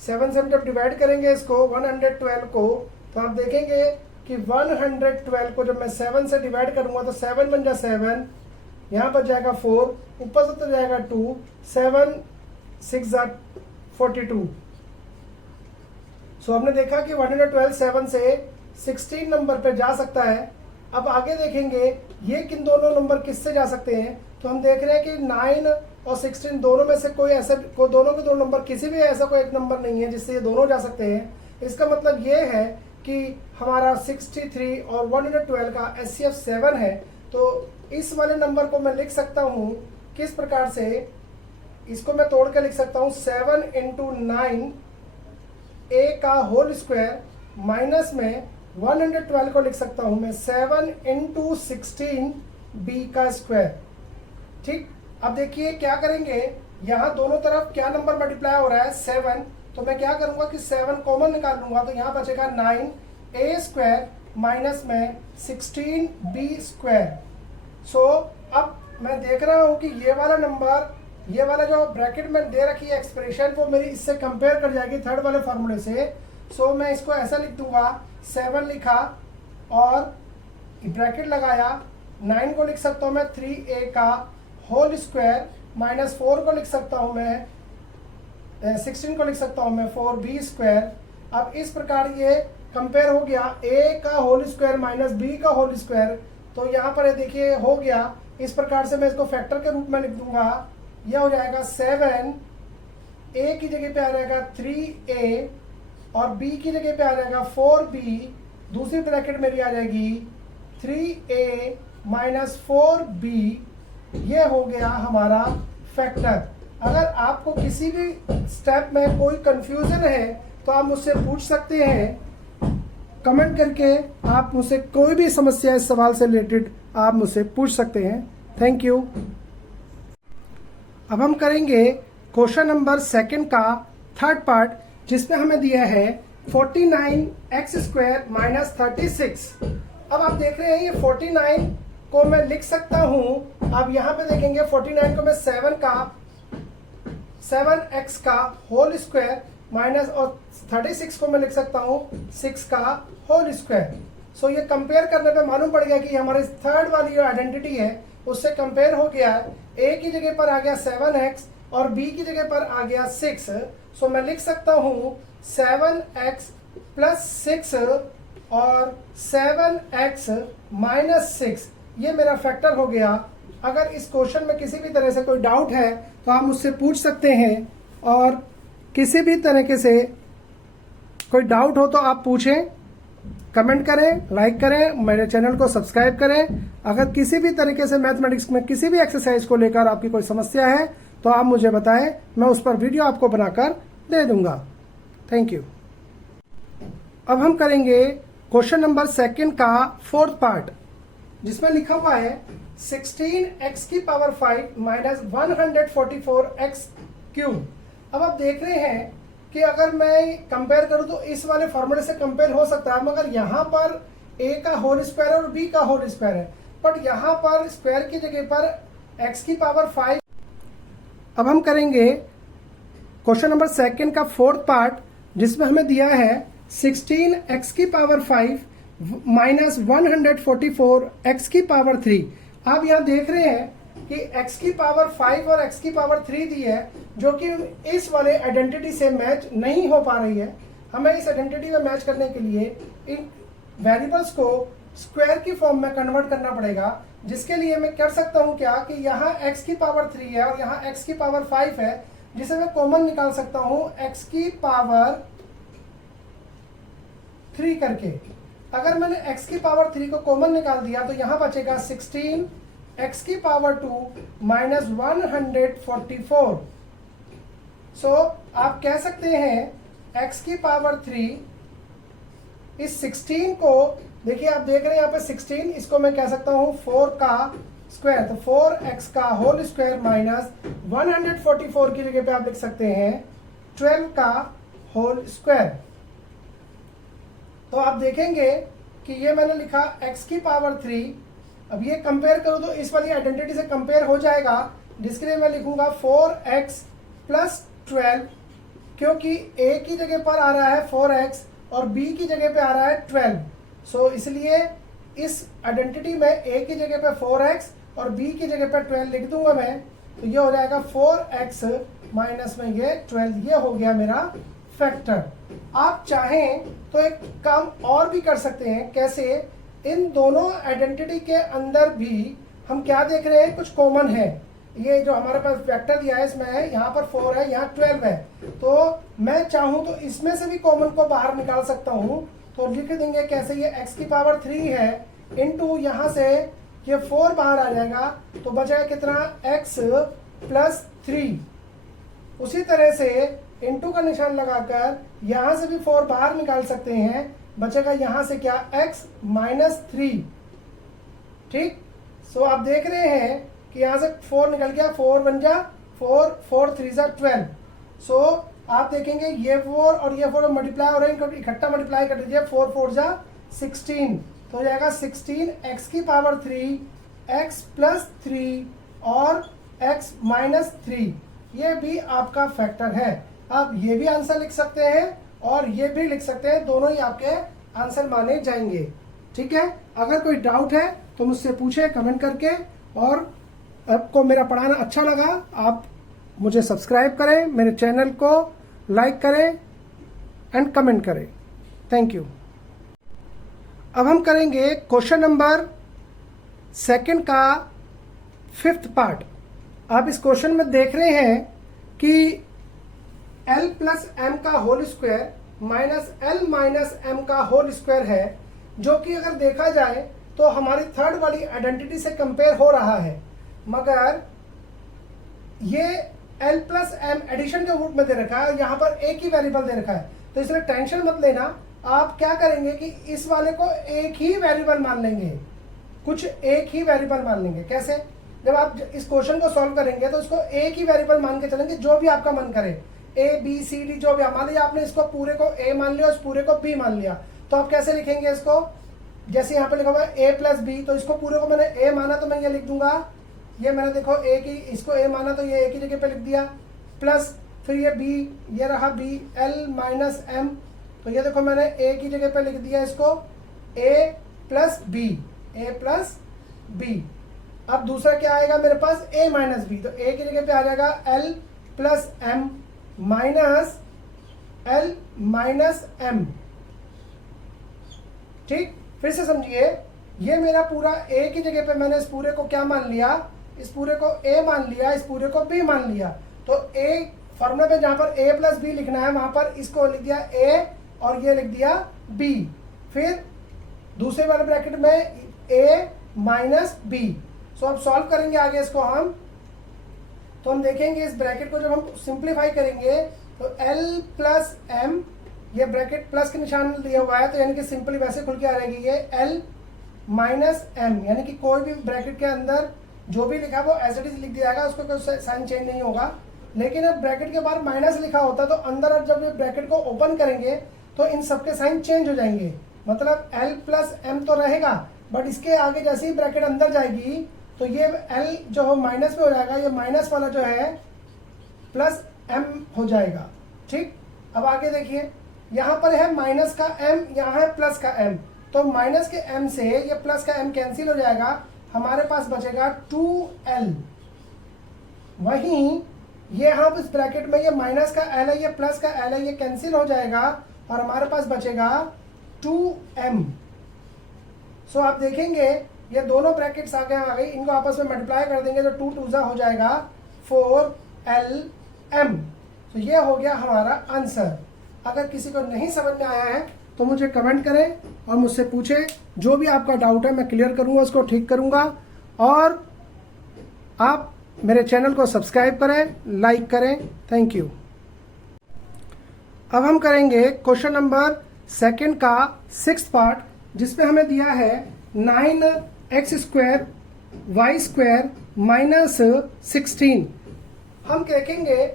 7 से हम जब डिवाइड करेंगे इसको 112 को, तो आप देखेंगे कि 112 को जब मैं 7 से डिवाइड करूंगा तो 7 1 जा 7, यहाँ पर जाएगा 4, ऊपर से तो जाएगा 2, 7 6 जा 42। सो हमने देखा कि 112 7 से 16 नंबर पे जा सकता है। अब आगे देखेंगे ये किन दोनों नंबर किससे जा सकते हैं, तो हम देख रहे हैं कि 9 और 16 दोनों में से कोई ऐसा दोनों के दो नंबर किसी भी ऐसा कोई एक नंबर नहीं है जिससे ये दोनों जा सकते हैं। इसका मतलब ये है कि हमारा 63 और 112 का एचसीएफ 7 है। तो इस वाले नंबर को मैं लिख सकता हूँ किस प्रकार से, इसको मैं तोड़ के लिख सकता हूँ 7 इंटू 9 a का होल स्क्वायर माइनस में 112 को लिख सकता हूं मैं 7 इंटू 16 b का स्क्वायर। ठीक, अब देखिए क्या करेंगे, यहां दोनों तरफ क्या नंबर मल्टीप्लाई हो रहा है 7, तो मैं क्या करूंगा कि 7 कॉमन निकाल लूंगा, तो यहां बचेगा 9 a स्क्वायर माइनस में 16 b स्क्वायर। सो अब मैं देख रहा हूं कि ये वाला नंबर, ये वाला जो ब्रैकेट में दे रखी है एक्सप्रेशन, वो मेरी इससे कंपेयर कर जाएगी थर्ड वाले फॉर्मूले से। सो मैं इसको ऐसा लिख दूंगा, 7 लिखा और ब्रैकेट लगाया 9 को लिख सकता हूँ मैं 3a का होल स्क्वायर माइनस 4 को लिख सकता हूँ मैं 16 को लिख सकता हूँ मैं 4b स्क्वायर। अब इस प्रकार ये कंपेयर हो गया a का होल स्क्वायर माइनस b का होल स्क्वायर, तो यहाँ पर ये देखिए हो गया। इस प्रकार से मैं इसको फैक्टर के रूप में लिख दूंगा। यह हो जाएगा 7, a की जगह पे आ जाएगा 3a और b की जगह पे आ जाएगा 4b, दूसरी ब्रैकेट मेरी आ जाएगी 3a माइनस 4b। ये हो गया हमारा फैक्टर। अगर आपको किसी भी स्टेप में कोई कंफ्यूजन है तो आप मुझसे पूछ सकते हैं कमेंट करके। आप मुझसे कोई भी समस्या इस सवाल से रिलेटेड आप मुझसे पूछ सकते हैं। Thank you. अब हम करेंगे क्वेश्चन नंबर 2 का थर्ड पार्ट, जिसमें हमें दिया है 49x स्क्वायर माइनस 36। अब आप देख रहे हैं ये 49 को मैं लिख सकता हूं। अब यहां पे देखेंगे 49 को मैं 7x का होल स्क्वायर माइनस और 36 को मैं लिख सकता हूं 6 का होल स्क्वायर। सो ये कंपेयर करने पे मालूम पड़ गया कि हमारी थर्ड वाली जो आइडेंटिटी है उससे कंपेयर हो गया है। a की जगह पर आ गया 7x और b की जगह पर आ गया 6। सो मैं लिख सकता हूं 7x प्लस 6 और 7x माइनस 6। ये मेरा फैक्टर हो गया। अगर इस क्वेश्चन में किसी भी तरह से कोई डाउट है तो आप मुझसे पूछ सकते हैं, और किसी भी तरीके से कोई डाउट हो तो आप पूछें, कमेंट करें, लाइक करें, मेरे चैनल को सब्सक्राइब करें। अगर किसी भी तरीके से मैथमेटिक्स में किसी भी एक्सरसाइज को लेकर आपकी कोई समस्या है तो आप मुझे बताएं, मैं उस पर वीडियो आपको बनाकर दे दूंगा। Thank you. अब हम करेंगे क्वेश्चन नंबर 2 का फोर्थ पार्ट, जिसमें लिखा हुआ है 16x की पावर 5 माइनस 144x क्यूब। अब आप देख रहे हैं कि अगर मैं कंपेयर करूं तो इस वाले फॉर्मूले से कंपेयर हो सकता है, मगर यहां पर a का होल स्क्वायर और b का होल स्क्वायर है, बट यहां पर स्क्वायर की जगह पर x की पावर 5। अब हम करेंगे क्वेश्चन नंबर 2 का फोर्थ पार्ट, जिसमें हमें दिया है 16x की पावर 5 माइनस 144x की पावर 3। आप यहां देख रहे हैं कि x की पावर 5 और x की पावर 3 दी है, जो कि इस वाले आइडेंटिटी से मैच नहीं हो पा रही है। हमें इस आइडेंटिटी में मैच करने के लिए इन वेरिएबल्स को स्क्वायर की फॉर्म में कन्वर्ट करना पड़ेगा, जिसके लिए मैं कर सकता हूं क्या कि यहाँ x की पावर 3 है और यहाँ x की पावर 5 है, जिसे मैं कॉमन निकाल सकता हूं x की पावर 3 करके। अगर मैंने x की पावर 3 को कॉमन निकाल दिया तो यहां बचेगा 16 x की पावर 2 माइनस 144। सो आप कह सकते हैं x की पावर 3 इस 16 को, देखिए आप देख रहे हैं यहाँ पे 16, इसको मैं कह सकता हूं 4 का स्क्वायर, तो 4x का होल स्क्वायर माइनस 144 की जगह पे आप लिख सकते हैं 12 का होल स्क्वायर। तो आप देखेंगे कि ये मैंने लिखा x की पावर 3। अब ये कंपेयर करूं तो इस वाली आइडेंटिटी से कंपेयर हो जाएगा, जिसके लिए मैं लिखूंगा 4x प्लस 12, क्योंकि a की जगह पर आ रहा है 4x और b की जगह पे आ रहा है 12। सो इसलिए इस आइडेंटिटी में a की जगह पे 4x और b की जगह पे 12 लिख दूंगा मैं, तो ये हो जाएगा 4x माइनस में ये 12। ये हो गया मेरा फैक्टर। आप चाहें तो एक काम और भी कर सकते हैं। कैसे? इन दोनों आइडेंटिटी के अंदर भी हम क्या देख रहे हैं, कुछ कॉमन है। ये जो हमारे पास वेक्टर दिया है इसमें है, यहाँ पर 4 है, यहाँ 12 है, तो मैं चाहूं तो इसमें से भी कॉमन को बाहर निकाल सकता हूं। तो लिख देंगे कैसे, ये x की पावर 3 है इनटू यहाँ से ये 4 बाहर आ जाएगा, तो बचेगा कितना, x प्लस 3। उसी तरह से इनटू का निशान लगाकर यहां से भी 4 बाहर निकाल सकते हैं, बचेगा यहां से क्या, x माइनस 3। ठीक। सो आप देख रहे हैं कि यहां से 4 निकल गया, 4 बन जा 4, 4 3 जा 12। सो आप देखेंगे ये 4 और ये 4 मल्टीप्लाई हो रहे हैं, इकट्ठा मल्टीप्लाई कर दीजिए, 4 4 जा 16, तो हो जाएगा 16 x की पावर 3, x प्लस 3 और x माइनस 3। ये भी आपका फैक्टर है। आप ये भी आंसर लिख सकते हैं और ये भी लिख सकते हैं, दोनों ही आपके आंसर माने जाएंगे। ठीक है, अगर कोई डाउट है तो मुझसे पूछे कमेंट करके, और आपको मेरा पढ़ाना अच्छा लगा आप मुझे सब्सक्राइब करें, मेरे चैनल को लाइक करें एंड कमेंट करें। Thank you. अब हम करेंगे क्वेश्चन नंबर 2 का 5th पार्ट। आप इस क्वेश्चन में देख रहे हैं कि l प्लस एम का whole square minus l minus M का होल स्क्वायर है, जो कि अगर देखा जाए तो हमारी थर्ड वाली आइडेंटिटी से कंपेयर हो रहा है, मगर ये l प्लस एम एडिशन के रूप में दे रखा है, यहाँ पर एक ही वेरिएबल दे रखा है, तो इसलिए टेंशन मत लेना। आप क्या करेंगे कि इस वाले को एक ही वेरिएबल मान लेंगे, कुछ एक ही वेरिएबल मान लेंगे। कैसे? जब आप इस क्वेश्चन को सॉल्व करेंगे तो इसको एक ही वेरिएबल मान के चलेंगे, जो भी आपका मन करे, ए बी सी डी जो भी। मान लिया आपने इसको पूरे को ए मान लिया, उस पूरे को बी मान लिया, तो आप कैसे लिखेंगे इसको? जैसे यहाँ पे लिखा हुआ है ए प्लस बी, तो इसको पूरे को मैंने ए माना तो मैं ये लिख दूंगा, ये मैंने देखो ए की इसको ए माना तो ये एक ही जगह पे लिख दिया, प्लस फिर ये बी, ये रहा बी, एल माइनस एम, तो ये देखो मैंने ए की जगह पे लिख दिया इसको ए प्लस बी, ए प्लस बी। अब दूसरा क्या आएगा मेरे पास? ए माइनस बी, तो ए की जगह पे आ जाएगा L plus M minus L minus M. ठीक, फिर से समझिए, ये मेरा पूरा ए की जगह पे मैंने इस पूरे को क्या मान लिया? इस पूरे को ए मान लिया, इस पूरे को बी मान लिया। तो ए फॉर्मूला पे जहां पर ए प्लस बी लिखना है वहां पर इसको लिख दिया ए और ये लिख दिया बी। फिर दूसरे वाले ब्रैकेट में ए माइनस बी। सो अब सॉल्व करेंगे आगे इसको हम, तो हम देखेंगे इस ब्रैकेट को जब हम सिंप्लीफाई करेंगे तो l प्लस एम, ये ब्रैकेट प्लस के निशान दिया हुआ है तो यानी कि सिंपली वैसे खुल के आ रहेगी ये l माइनस एम, यानी कि कोई भी ब्रैकेट के अंदर जो भी लिखा वो एज इट इज लिख दिया जाएगा, उसको कोई साइन चेंज नहीं होगा। लेकिन अब ब्रैकेट के बाहर माइनस लिखा होता तो अंदर अब जब ये ब्रैकेट को ओपन करेंगे तो इन सबके साइन चेंज हो जाएंगे, मतलब l प्लस एम तो रहेगा, बट इसके आगे जैसे ही ब्रैकेट अंदर जाएगी तो ये l जो माइनस में हो जाएगा, ये माइनस वाला जो है प्लस m हो जाएगा। ठीक, अब आगे देखिए, यहाँ पर है माइनस का m, यहाँ है प्लस का m, तो माइनस के m से ये प्लस का m कैंसिल हो जाएगा, हमारे पास बचेगा 2l। वहीं ये हम इस ब्रैकेट में ये माइनस का l है, ये प्लस का l है, ये कैंसिल हो जाएगा और हमारे पास बचेगा 2m। सो आप देखेंगे ये दोनों ब्रैकेट्स आगे आ गई, इनको आपस में मल्टीप्लाई कर देंगे तो 2 2 हो जाएगा 4lm। तो ये हो गया हमारा आंसर। अगर किसी को नहीं समझ में आया है तो मुझे कमेंट करें और मुझसे पूछें, जो भी आपका डाउट है मैं क्लियर करूंगा, उसको ठीक करूंगा। और आप मेरे चैनल को सब्सक्राइब करें, लाइक करें। Thank you. अब हम करेंगे क्वेश्चन नंबर 2 का 6th पार्ट, जिसमें हमें दिया है 9x² y² माइनस 16। हम देखेंगे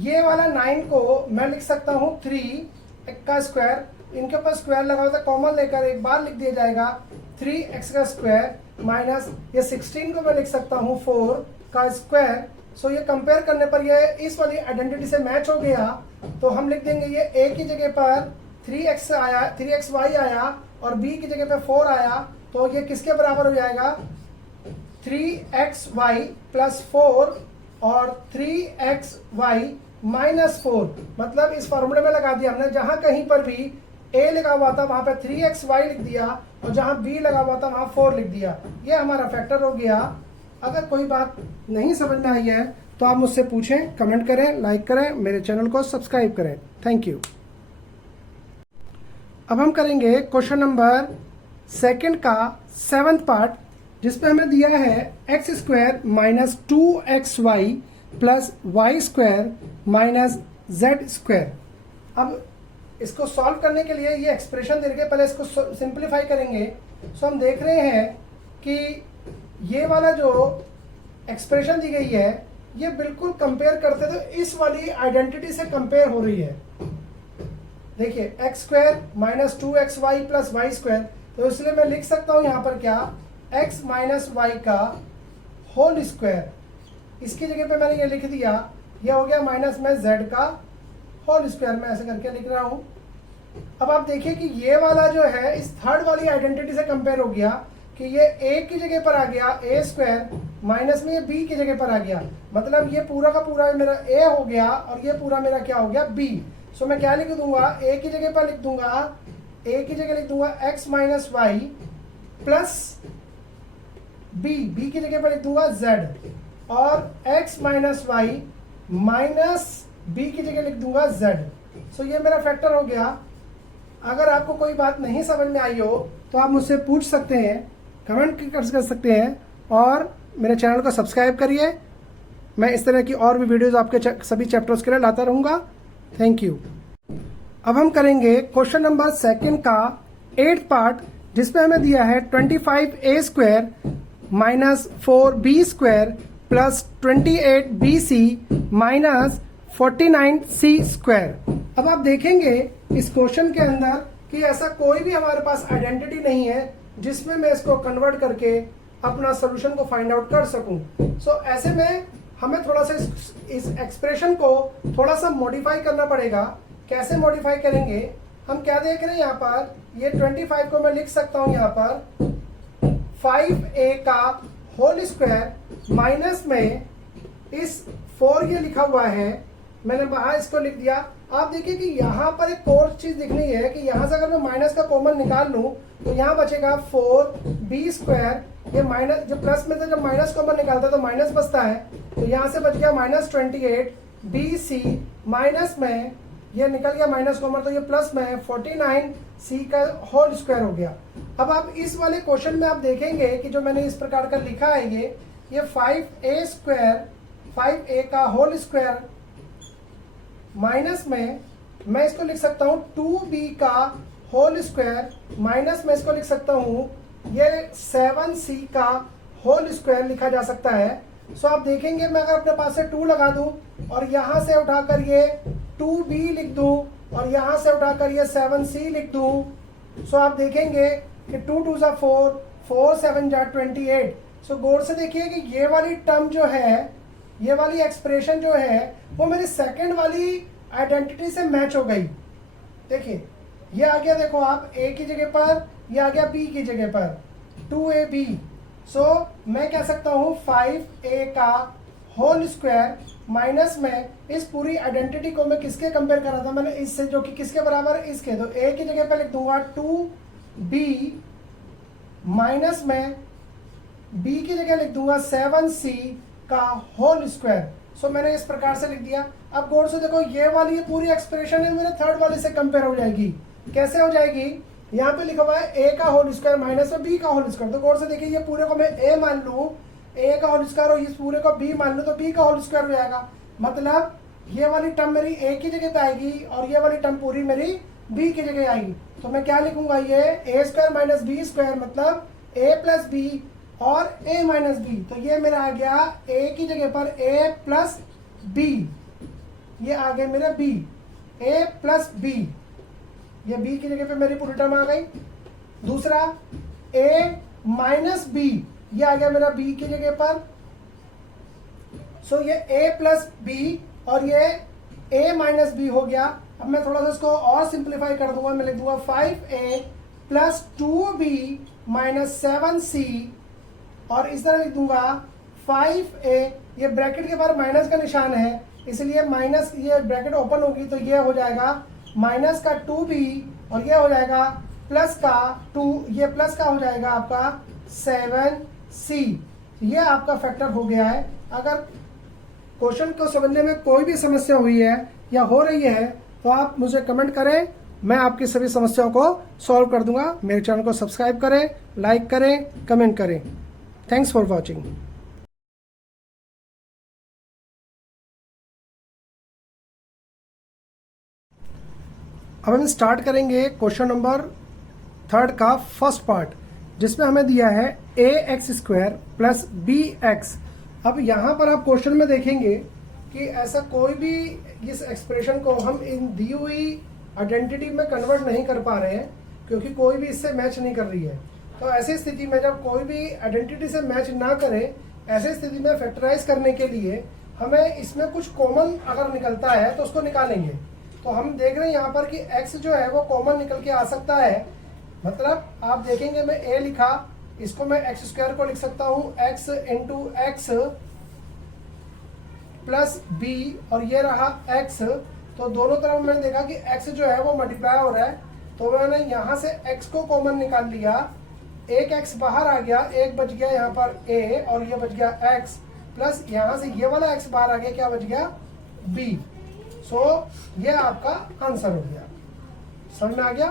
ये वाला 9 को मैं लिख सकता हूँ 3 का स्क्वायर, इनके ऊपर स्क्वायर लगा हुआ था, कॉमन लेकर एक बार लिख दिया जाएगा 3x का स्क्वायर माइनस ये 16 को मैं लिख सकता हूँ 4 का स्क्वायर। सो ये कंपेयर करने पर ये इस वाली आइडेंटिटी से मैच हो गया, तो हम लिख देंगे ये a की जगह पर 3x आया, 3xy आया और b की जगह पर 4 आया, तो ये किसके बराबर हो जाएगा? 3xy प्लस 4 और 3xy माइनस 4। मतलब इस फॉर्मूले में लगा दिया हमने, जहां कहीं पर भी a लगा हुआ था वहां पे 3xy लिख दिया और जहां b लगा हुआ था वहां 4 लिख दिया। ये हमारा फैक्टर हो गया। अगर कोई बात नहीं समझ में आई है तो आप मुझसे पूछें, कमेंट करें, लाइक करें, मेरे चैनल को सब्सक्राइब करें। Thank you. अब हम करेंगे क्वेश्चन नंबर 2 का 7th पार्ट, जिसपे हमें दिया है x² minus 2xy plus y² minus z²। अब इसको सॉल्व करने के लिए ये एक्सप्रेशन दे रखे, पहले इसको सिंप्लीफाई करेंगे। सो हम देख रहे हैं कि ये वाला जो एक्सप्रेशन दी गई है ये बिल्कुल कंपेयर करते तो इस वाली आइडेंटिटी से कंपेयर हो रही है। देखिए x² minus 2xy plus y², तो इसलिए मैं लिख सकता हूं यहां पर क्या, x माइनस y का होल स्क्वायर। इसकी जगह पे मैंने ये लिख दिया, ये हो गया माइनस में z का होल स्क्वायर, में ऐसे करके लिख रहा हूं। अब आप देखिए कि ये वाला जो है इस थर्ड वाली आइडेंटिटी से कंपेयर हो गया कि ये a की जगह पर आ गया ए स्क्वायर माइनस में ये b की जगह पर आ गया, मतलब ये पूरा का पूरा मेरा a हो गया और ये पूरा मेरा क्या हो गया b। सो मैं क्या लिख दूंगा, a की जगह पर लिख दूंगा, a की जगह लिख दूंगा x minus Y plus b की जगह पर लिख दूंगा z और x minus Y minus b की जगह लिख दूंगा z। सो ये मेरा फैक्टर हो गया। अगर आपको कोई बात नहीं समझ में आई हो तो आप मुझसे पूछ सकते हैं, कमेंट कर सकते हैं और मेरे चैनल को सब्सक्राइब करिए। मैं इस तरह की और भी वीडियोस आपके सभी चैप्टर्स के लिए लाता रहूँगा। Thank you. अब हम करेंगे क्वेश्चन नंबर 2 का 8th पार्ट, जिसमें हमें दिया है 25a square minus 4b square plus 28bc minus 49c square. अब आप देखेंगे इस क्वेश्चन के अंदर कि ऐसा कोई भी हमारे पास आइडेंटिटी नहीं है जिसमें मैं इसको कन्वर्ट करके अपना सोल्यूशन को फाइंड आउट कर सकूं। सो ऐसे में हमें थोड़ा सा इस एक्सप्रेशन को थोड़ा सा मॉडिफाई करना पड़ेगा। कैसे मॉडिफाई करेंगे, हम क्या देख रहे हैं यहाँ पर, ये 25 को मैं लिख सकता हूँ यहाँ पर 5a का होल स्क्वायर माइनस में इस 4 ये लिखा हुआ है, मैंने वहां इसको लिख दिया। आप देखिए कि यहाँ पर एक और चीज दिखनी है कि यहाँ से अगर मैं माइनस का कॉमन निकाल लूं तो यहाँ बचेगा 4b स्क्वायर, ये माइनस जो प्लस में था जब माइनस कॉमन निकालता तो माइनस बचता है, तो यहाँ से बच गया माइनस 28bc माइनस में ये निकल गया माइनस कॉमन, तो ये प्लस में 49c का होल स्क्वायर हो गया। अब आप इस वाले क्वेश्चन में आप देखेंगे कि जो मैंने इस प्रकार का लिखा है ये 5a स्क्वायर 5a का होल स्क्वायर माइनस में मैं इसको लिख सकता हूँ 2b का होल स्क्वायर माइनस में इसको लिख सकता हूँ ये 7c का होल स्क्वायर लिखा जा सकता है। सो आप देखेंगे मैं अगर अपने पास से 2 लगा दूं और यहाँ से उठाकर ये 2b लिख दूं और यहाँ से उठाकर ये 7c लिख दूं, सो आप देखेंगे कि 2 2 जा 4, 4 7 जा 28। सो गौर से देखिए कि ये वाली टर्म जो है, ये वाली एक्सप्रेशन जो है वो मेरी सेकंड वाली आइडेंटिटी से मैच हो गई। देखिए ये आ गया, देखो आप a की जगह पर, ये आ गया b की जगह पर 2ab। सो मैं कह सकता हूँ 5a का होल स्क्वायर माइनस में इस पूरी आइडेंटिटी को मैं किसके कंपेयर कर रहा था, मैंने इससे, जो कि किसके बराबर है, इसके। तो a की जगह पर लिख दूंगा 2b माइनस में b की जगह लिख दूंगा 7c का होल स्क्वायर। सो मैंने इस प्रकार से लिख दिया। अब गौर से देखो ये वाली ये पूरी एक्सप्रेशन है मेरे थर्ड वाले से कंपेयर हो जाएगी। कैसे हो जाएगी, यहाँ पे लिखा हुआ है a का होल स्क्वायर माइनस में b का होल स्क्वायर। तो गौर से देखिए ये पूरे को मैं a मान लूं, a का होल स्क्वायर, और इस पूरे को b मान लूं तो b का होल स्क्वायर हो जाएगा। मतलब ये वाली टर्म मेरी a की जगह पे आएगी और ये वाली टर्म पूरी मेरी b की जगह आएगी। तो मैं क्या लिखूंगा, ये a square minus b square मतलब a प्लस b और a माइनस b। तो ये मेरा आ गया a की जगह पर a प्लस b, ये आ गया मेरा b, a प्लस b, ये b की जगह पे मेरी पूरी टर्म आ गई। दूसरा a माइनस b, ये आ गया मेरा b की जगह पर। सो ये a प्लस b और ये a माइनस b हो गया। अब मैं थोड़ा सा इसको और सिंप्लीफाई कर दूंगा, मैं लिख दूंगा 5a plus 2b minus 7c और इस तरह लिख दूंगा 5a, ये ब्रैकेट के बाहर माइनस का निशान है इसलिए माइनस, ये ब्रैकेट ओपन होगी तो ये हो जाएगा माइनस का 2b और ये हो जाएगा प्लस का 2, ये प्लस का हो जाएगा आपका 7c। ये आपका फैक्टर हो गया है। अगर क्वेश्चन को समझने में कोई भी समस्या हुई है या हो रही है तो आप मुझे कमेंट करें, मैं आपकी सभी समस्याओं को सॉल्व कर दूंगा। मेरे चैनल को सब्सक्राइब करें, लाइक करें, कमेंट करें। Thanks for watching. अब हम स्टार्ट करेंगे क्वेश्चन नंबर 3 का फर्स्ट पार्ट, जिसमें हमें दिया है ax स्क्वायर प्लस bx। अब यहाँ पर आप क्वेश्चन में देखेंगे कि ऐसा कोई भी इस एक्सप्रेशन को हम इन दी हुई आइडेंटिटी में कन्वर्ट नहीं कर पा रहे हैं क्योंकि कोई भी इससे मैच नहीं कर रही है। तो ऐसी स्थिति में जब कोई भी आइडेंटिटी से मैच ना करे, ऐसी स्थिति में फैक्टराइज करने के लिए हमें इसमें कुछ कॉमन अगर निकलता है तो उसको निकालेंगे। तो हम देख रहे हैं यहाँ पर कि x जो है वो कॉमन निकल के आ सकता है। मतलब आप देखेंगे मैं a लिखा, इसको मैं एक्स स्क्वायर को लिख सकता हूँ x into X plus B, और ये रहा x। तो दोनों तरफ मैंने देखा कि x जो है वो मल्टीप्लाई हो रहा है, तो मैंने यहाँ से x को कॉमन निकाल लिया, एक x बाहर आ गया, एक बच गया यहाँ पर a और ये बच गया x, प्लस यहाँ से ये वाला x बाहर आ गया, क्या बच गया b। सो ये आपका आंसर हो गया। समझ में आ गया?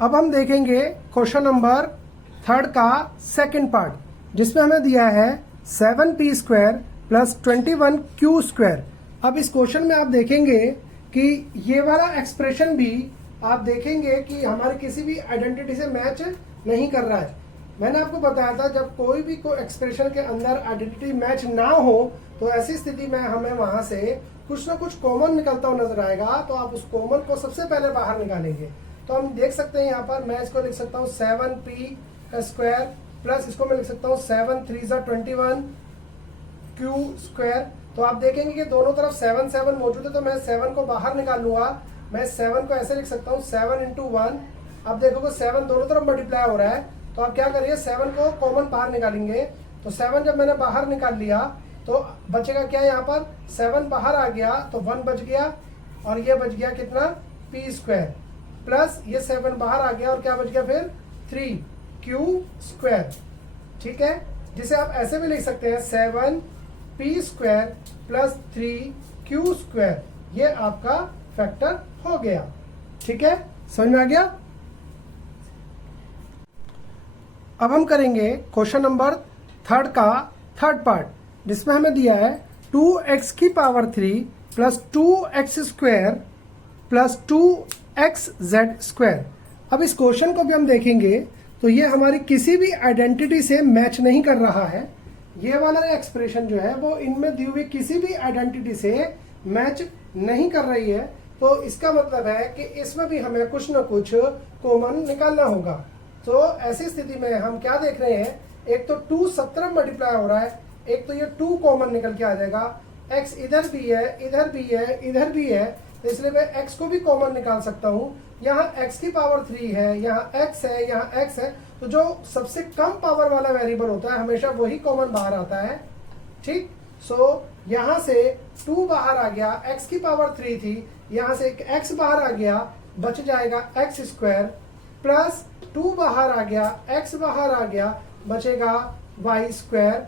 अब हम देखेंगे क्वेश्चन नंबर 3 का सेकंड पार्ट, जिसमें हमें दिया है 7p square plus 21q square. अब इस क्वेश्चन में आप देखेंगे कि ये वाला एक्सप्रेशन भी आप देखेंगे कि हमारी किसी भी आइडेंटिटी से मैच नहीं कर रहा है। मैंने आपको बताया था जब कोई भी एक्सप्रेशन के अंदर आइडेंटिटी मैच ना हो तो ऐसी स्थिति में हमें वहां से कुछ ना कुछ कॉमन निकलता हुआ नजर आएगा, तो आप उस कॉमन को सबसे पहले बाहर निकालेंगे। तो हम देख सकते हैं यहाँ पर मैं इसको लिख सकता हूँ 7p का स्क्वायर प्लस इसको मैं लिख सकता हूँ 7 3 21q स्क्वायर। तो आप देखेंगे कि दोनों तरफ 7 7 मौजूद है, तो मैं 7 को बाहर निकाल लूंगा। मैं 7 को ऐसे लिख सकता हूँ 7 इंटू 1। आप देखोगे 7 दोनों तरफ मल्टीप्लाई हो रहा है, तो आप क्या करिए 7 को कॉमन बाहर निकालेंगे। तो 7 जब मैंने बाहर निकाल लिया तो बचेगा क्या, यहाँ पर 7 बाहर आ गया तो 1 बच गया, और ये बच गया कितना p स्क्वायर, प्लस ये 7 बाहर आ गया और क्या बच गया फिर 3q स्क्वायर। ठीक है, जिसे आप ऐसे भी लिख सकते हैं 7p square plus 3q square. ये आपका फैक्टर हो गया। ठीक है, समझ में आ गया? अब हम करेंगे क्वेश्चन नंबर 3 का थर्ड पार्ट, जिसमें हमें दिया है 2x की power 3 plus 2x square plus 2xz square. अब इस क्वेश्चन को भी हम देखेंगे तो ये हमारी किसी भी आइडेंटिटी से मैच नहीं कर रहा है। ये वाला एक्सप्रेशन जो है वो इनमें दी हुई किसी भी आइडेंटिटी से मैच नहीं कर रही है, तो इसका मतलब है कि इसमें भी हमें कुछ ना कुछ कॉमन निकालना होगा। तो ऐसी स्थिति में हम क्या देख रहे हैं, एक तो 2 सब तरफ मल्टीप्लाई हो रहा है, एक तो ये 2 कॉमन निकल के आ जाएगा, x इधर भी है, इधर भी है, इधर भी है, तो इसलिए मैं x को भी कॉमन निकाल सकता हूँ। यहाँ x की पावर 3 है, यहाँ x है, यहाँ x है, तो जो सबसे कम पावर वाला वेरिएबल होता है हमेशा वही कॉमन बाहर आता है। ठीक, सो यहाँ से 2 बाहर आ गया, x की पावर 3 थी, यहाँ से x बाहर आ गया, बच जाएगा x स्क्वायर, प्लस 2 बाहर आ गया, x बाहर आ गया, बचेगा y स्क्वायर,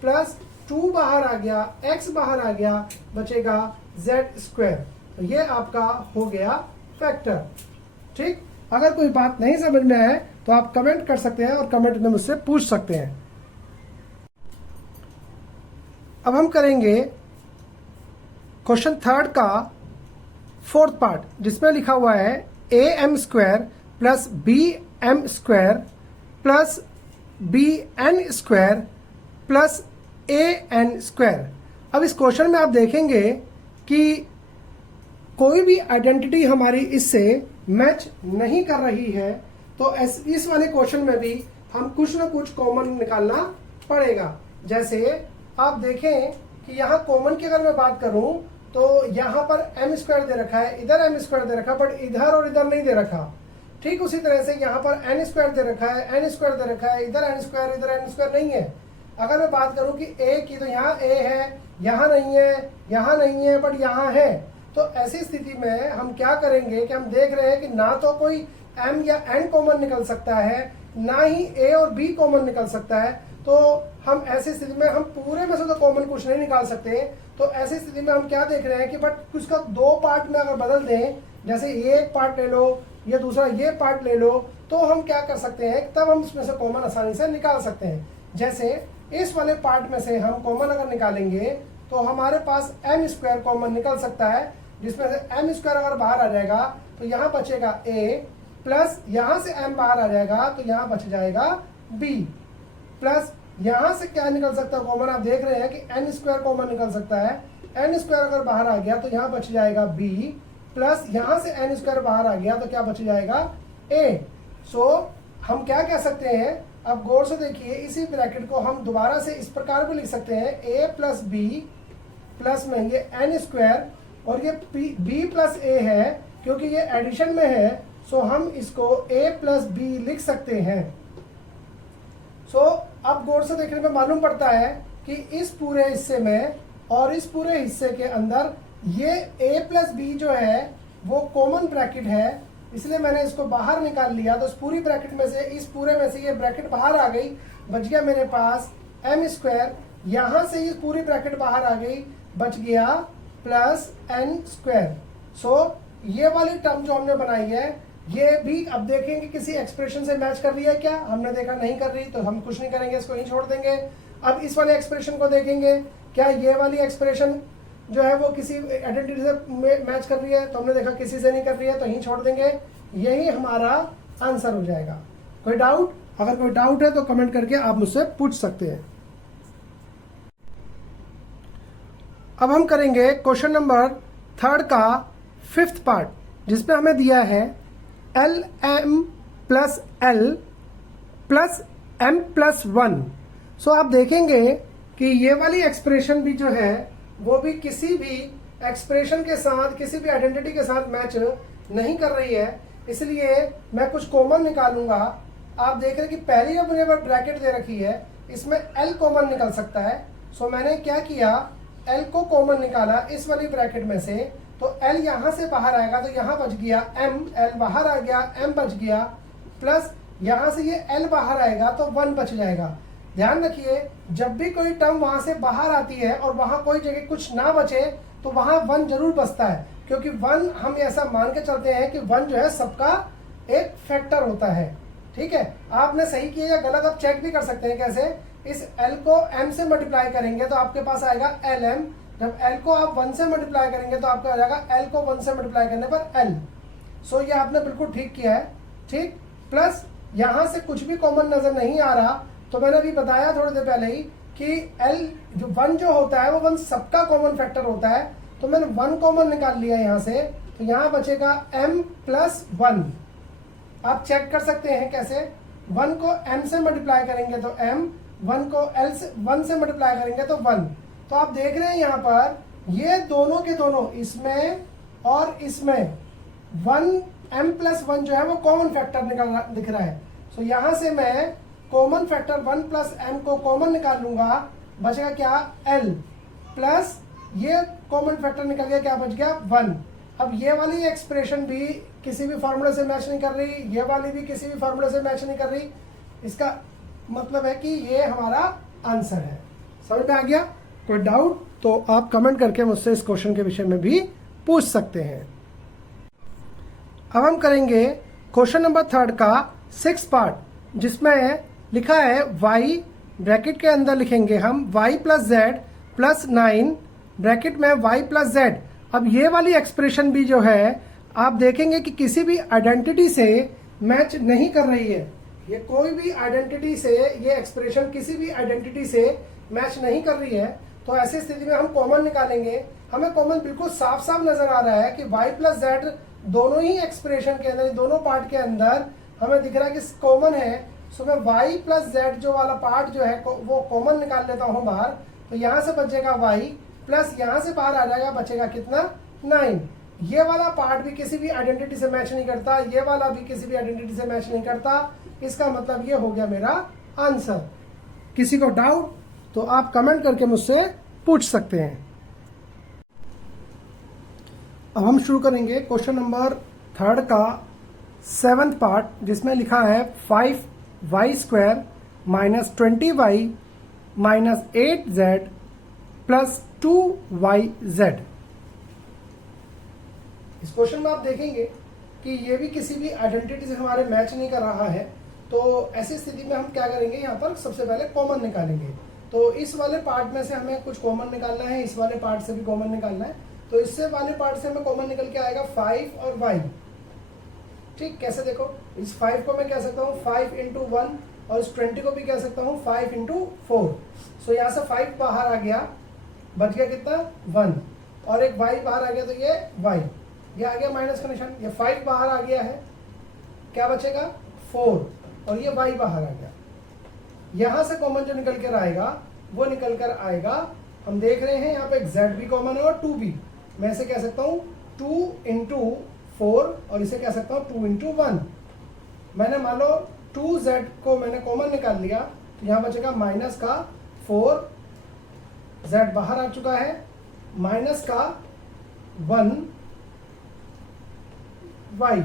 प्लस 2 बाहर आ गया, x बाहर आ गया, बचेगा z स्क्वायर। तो ये आपका हो गया फैक्टर। ठीक, अगर कोई बात नहीं समझ में आए तो आप कमेंट कर सकते हैं और कमेंट में मुझसे पूछ सकते हैं। अब हम करेंगे क्वेश्चन 3 का फोर्थ पार्ट, जिसमें लिखा हुआ है am square plus bm square plus bn square plus an square. अब इस क्वेश्चन में आप देखेंगे कि कोई भी आइडेंटिटी हमारी इससे मैच नहीं कर रही है, तो इस वाले क्वेश्चन में भी हम कुछ ना कुछ कॉमन निकालना पड़ेगा। जैसे आप देखें कि यहाँ कॉमन की अगर मैं बात करूं तो यहाँ पर m स्क्वायर दे रखा है, इधर m स्क्वायर दे रखा है, बट इधर और इधर नहीं दे रखा। ठीक उसी तरह से यहाँ पर n स्क्वायर दे रखा है, n स्क्वायर दे रखा है, इधर n स्क्वायर, इधर n स्क्वायर नहीं है। अगर मैं बात करूं कि a की, तो यहाँ a है, यहाँ नहीं है, यहाँ नहीं है, बट यहाँ है। तो ऐसी स्थिति में हम क्या करेंगे कि हम देख रहे हैं कि ना तो कोई m या n कॉमन निकल सकता है, ना ही a और b कॉमन निकल सकता है। तो हम ऐसी स्थिति में हम पूरे में से तो कॉमन कुछ नहीं निकाल सकते। तो ऐसी स्थिति में हम क्या देख रहे हैं कि बट उसका 2 पार्ट में अगर बदल दें, जैसे ये एक पार्ट ले लो, ये दूसरा ये पार्ट ले लो, तो हम क्या कर सकते हैं, तब हम उसमें से कॉमन आसानी से निकाल सकते हैं। जैसे इस वाले पार्ट में से हम कॉमन अगर निकालेंगे तो हमारे पास m स्क्वायर कॉमन निकल सकता है, जिसमें से m स्क्वायर अगर बाहर आ जाएगा तो यहाँ बचेगा a, प्लस यहाँ से m बाहर आ जाएगा तो यहाँ बच जाएगा b, प्लस यहाँ से क्या निकल सकता है कॉमन, आप देख रहे हैं कि n स्क्वायर कॉमन निकल सकता है। n स्क्वायर अगर बाहर आ गया तो यहाँ बच जाएगा b, प्लस यहाँ से n स्क्वायर बाहर आ गया तो क्या बच जाएगा a। सो हम क्या कह सकते हैं अब गौर से देखिए, इसी ब्रैकेट को हम दोबारा से इस प्रकार भी लिख सकते हैं, a प्लस बी प्लस में ये एन स्क्वायर, और ये बी प्लस ए है क्योंकि ये एडिशन में है, सो हम इसको a प्लस बी लिख सकते हैं। सो अब गौर से देखने में मालूम पड़ता है कि इस पूरे हिस्से में और इस पूरे हिस्से के अंदर ये a प्लस बी जो है वो कॉमन ब्रैकेट है, इसलिए मैंने इसको बाहर निकाल लिया। तो इस पूरी ब्रैकेट में से, इस पूरे में से ये ब्रैकेट बाहर आ गई, बच गया मेरे पास एम स्क्वायर। यहां से ये पूरी ब्रैकेट बाहर आ गई, बच गया प्लस एन स्क्वायर। सो ये वाली टर्म जो हमने बनाई है, ये भी अब देखेंगे किसी एक्सप्रेशन से मैच कर रही है क्या। हमने देखा नहीं कर रही, तो हम कुछ नहीं करेंगे, इसको ही छोड़ देंगे। अब इस वाले एक्सप्रेशन को देखेंगे, क्या ये वाली एक्सप्रेशन जो है वो किसी आइडेंटिटी से मैच कर रही है, तो हमने देखा किसी से नहीं कर रही है, तो यही छोड़ देंगे। यही हमारा आंसर हो जाएगा। कोई डाउट? अगर कोई डाउट है तो कमेंट करके आप मुझसे पूछ सकते हैं। अब हम करेंगे क्वेश्चन नंबर 3 का 5th पार्ट, जिसमें हमें दिया है L M plus L plus M plus 1। So आप देखेंगे कि ये वाली एक्सप्रेशन भी जो है वो भी किसी भी एक्सप्रेशन के साथ, किसी भी आइडेंटिटी के साथ मैच नहीं कर रही है, इसलिए मैं कुछ कॉमन निकालूंगा। आप देख रहे हैं कि पहली जो मुझे ब्रैकेट दे रखी है, इसमें एल कॉमन निकल सकता है। सो मैंने क्या किया, एल को कॉमन निकाला इस वाली ब्रैकेट में से, तो एल यहां से बाहर आएगा, तो यहां बच गया एम, एल बाहर आ गया, एम बच गया, प्लस यहां से ये एल बाहर आएगा तो 1 बच जाएगा। ध्यान रखिए, जब भी कोई टर्म वहां से बाहर आती है और वहां कोई जगह कुछ ना बचे, तो वहां 1 जरूर बचता है, क्योंकि 1 हम ऐसा मान के चलते हैं कि 1 जो है सबका एक फैक्टर होता है। ठीक है, आपने सही किया या गलत आप चेक भी कर सकते हैं। कैसे? इस l को m से मल्टीप्लाई करेंगे तो आपके पास आएगा lm। जब l को आप 1 से मल्टीप्लाई करेंगे तो आपका आ जाएगा l को 1 से मल्टीप्लाई करने पर l। सो ये आपने बिल्कुल ठीक किया है। ठीक, प्लस यहां से कुछ भी कॉमन नजर नहीं आ रहा, तो मैंने अभी बताया थोड़ी देर पहले ही कि l जो 1 जो होता है वो 1 सबका कॉमन फैक्टर होता है, तो मैंने 1 कॉमन निकाल लिया यहाँ से, तो यहाँ बचेगा m प्लस 1। आप चेक कर सकते हैं कैसे, 1 को m से मल्टीप्लाई करेंगे तो m, 1 को l से 1 से मल्टीप्लाई करेंगे तो 1। तो आप देख रहे हैं यहाँ पर ये दोनों के दोनों, इसमें और इसमें 1m प्लस 1 जो है वो कॉमन फैक्टर दिख रहा है। सो यहाँ से मैं कॉमन फैक्टर 1 प्लस m को कॉमन निकाल लूंगा, बचेगा क्या l, प्लस ये कॉमन फैक्टर निकल गया, क्या बच गया 1। अब ये वाली एक्सप्रेशन भी किसी भी फार्मूले से मैच नहीं कर रही, ये वाली भी किसी भी फार्मूले से मैच नहीं कर रही, इसका मतलब है कि ये हमारा आंसर है। समझ में आ गया? कोई डाउट तो आप कमेंट करके मुझसे इस क्वेश्चन के विषय में भी पूछ सकते हैं। अब हम करेंगे क्वेश्चन नंबर 3 का 6th पार्ट, जिसमें लिखा है y, ब्रैकेट के अंदर लिखेंगे हम y plus Z plus 9, bracket में y प्लस जेड। अब ये वाली एक्सप्रेशन भी जो है आप देखेंगे कि किसी भी आइडेंटिटी से मैच नहीं कर रही है। ये कोई भी आइडेंटिटी से, ये एक्सप्रेशन किसी भी आइडेंटिटी से मैच नहीं कर रही है, तो ऐसी स्थिति में हम कॉमन निकालेंगे। हमें कॉमन बिल्कुल साफ साफ नजर आ रहा है कि y प्लस जेड दोनों ही एक्सप्रेशन के अंदर, दोनों पार्ट के अंदर हमें दिख रहा है कि कॉमन है। सो मैं y प्लस जेड जो वाला पार्ट जो है वो कॉमन निकाल लेता हूं बाहर, तो यहां से बचेगा y, प्लस यहां से बाहर आ जाएगा, बचेगा कितना 9। ये वाला पार्ट भी किसी भी आइडेंटिटी से मैच नहीं करता, ये वाला भी किसी भी आइडेंटिटी से मैच नहीं करता। इसका मतलब ये हो गया मेरा आंसर। किसी को डाउट तो आप कमेंट करके मुझसे पूछ सकते हैं। अब हम शुरू करेंगे क्वेश्चन नंबर 3 का 7th पार्ट, जिसमें लिखा है 5y square minus 20y minus 8z plus 2yz। इस क्वेश्चन में आप देखेंगे कि ये भी किसी भी आइडेंटिटी से हमारे मैच नहीं कर रहा है, तो ऐसी स्थिति में हम क्या करेंगे, यहाँ पर सबसे पहले कॉमन निकालेंगे। तो इस वाले पार्ट में से हमें कुछ कॉमन निकालना है, इस वाले पार्ट से भी कॉमन निकालना है। तो इससे वाले पार्ट से हमें कॉमन निकल के आएगा 5 और y। ठीक, कैसे देखो, इस 5 को मैं कह सकता हूँ 5 इंटू 1, और इस 20 को भी कह सकता हूँ 5 इंटू 4। सो यहाँ से 5 बाहर आ गया, बच गया कितना 1, और एक y बाहर आ गया, तो ये y, ये आ गया माइनस का निशान। ये 5 बाहर आ गया है, क्या बचेगा 4, और ये y बाहर आ गया। यहां से कॉमन जो निकल कर आएगा वो निकल कर आएगा, हम देख रहे हैं यहाँ पे एक z भी कॉमन है और 2 भी। मैं इसे कह सकता हूं 2 इंटू 4 और इसे कह सकता हूं 2 इंटू 1। मैंने मान लो 2z को मैंने कॉमन निकाल लिया, तो यहां बचेगा माइनस का 4, z बाहर आ चुका है, माइनस का 1 y।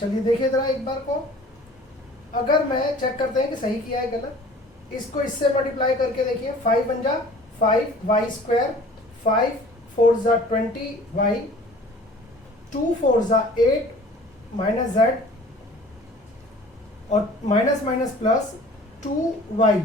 चलिए देखिए जरा एक बार को, अगर मैं चेक करते हैं कि सही किया है गलत, इसको इससे मल्टीप्लाई करके देखिए, 5 बन जा 5y स्क्वायर, 5 4 जा 20y, 2 4 जा 8 माइनस z और माइनस माइनस प्लस 2y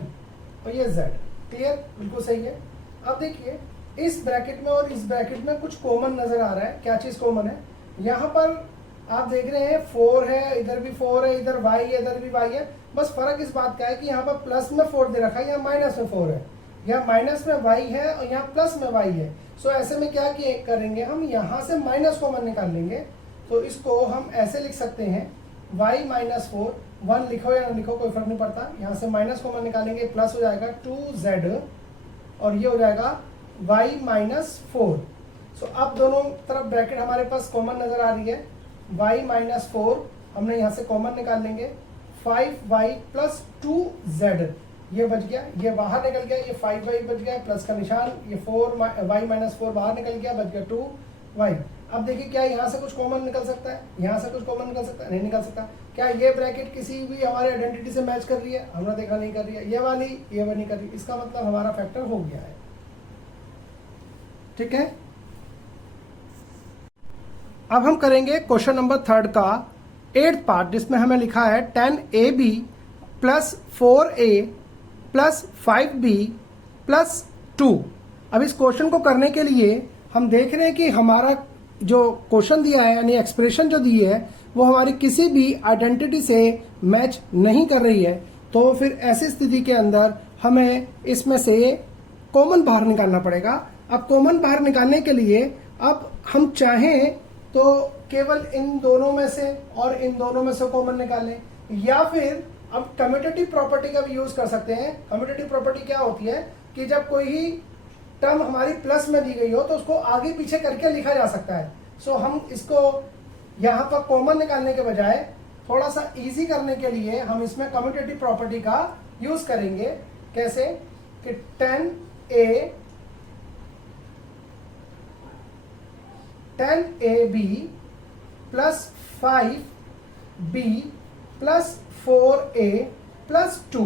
और ये z। क्लियर, बिल्कुल सही है। अब देखिए इस ब्रैकेट में और इस ब्रैकेट में कुछ कॉमन नजर आ रहा है। क्या चीज कॉमन है? यहां पर आप देख रहे हैं 4 है, इधर भी 4 है, इधर y है, इधर भी y है। बस फर्क इस बात का है कि यहाँ पर प्लस में 4 दे रखा है, यहाँ माइनस में 4 है, यहाँ माइनस में y है और यहाँ प्लस में y है। सो ऐसे में क्या करेंगे, हम यहाँ से माइनस कॉमन निकाल लेंगे। तो इसको हम ऐसे लिख सकते हैं y माइनस 4, 1 लिखो या ना लिखो कोई फर्क नहीं पड़ता, यहाँ से माइनस कॉमन निकालेंगे, प्लस हो जाएगा 2z और ये हो जाएगा y माइनस 4। सो अब दोनों तरफ ब्रैकेट हमारे पास कॉमन नजर आ रही है, y माइनस 4 हमने यहाँ से कॉमन निकाल लेंगे, 5y प्लस 2z ये बच गया, ये बाहर निकल गया, ये 5y बच गया प्लस का निशान, ये 4y माइनस 4 बाहर निकल गया, बच गया 2y। अब देखिए क्या यहाँ से कुछ कॉमन निकल सकता है, यहाँ से कुछ कॉमन निकल सकता है? नहीं निकल सकता। क्या ये ब्रैकेट किसी भी हमारे आइडेंटिटी से मैच कर रही है? हमने देखा नहीं कर रही है। ये वाली नहीं कर रही, इसका मतलब हमारा फैक्टर हो गया है। ठीक है, अब हम करेंगे क्वेश्चन नंबर 3 का 8th पार्ट, जिसमें हमें लिखा है 10ab plus 4a plus 5b plus 2। अब इस क्वेश्चन को करने के लिए हम देख रहे हैं कि हमारा जो क्वेश्चन दिया है यानी एक्सप्रेशन जो दी है वो हमारी किसी भी आइडेंटिटी से मैच नहीं कर रही है। तो फिर ऐसी स्थिति के अंदर हमें इसमें से कॉमन बाहर निकालना पड़ेगा। अब कॉमन बाहर निकालने के लिए अब हम चाहें तो केवल इन दोनों में से और इन दोनों में से कॉमन निकालें, या फिर अब कम्यूटेटिव प्रॉपर्टी का भी यूज कर सकते हैं। कम्यूटेटिव प्रॉपर्टी क्या होती है कि जब कोई ही टर्म हमारी प्लस में दी गई हो तो उसको आगे पीछे करके लिखा जा सकता है। सो हम इसको यहां पर कॉमन निकालने के बजाय थोड़ा सा इजी करने के लिए हम इसमें कम्यूटेटिव प्रॉपर्टी का यूज करेंगे। कैसे कि 10ab plus 5b plus 4a plus 2।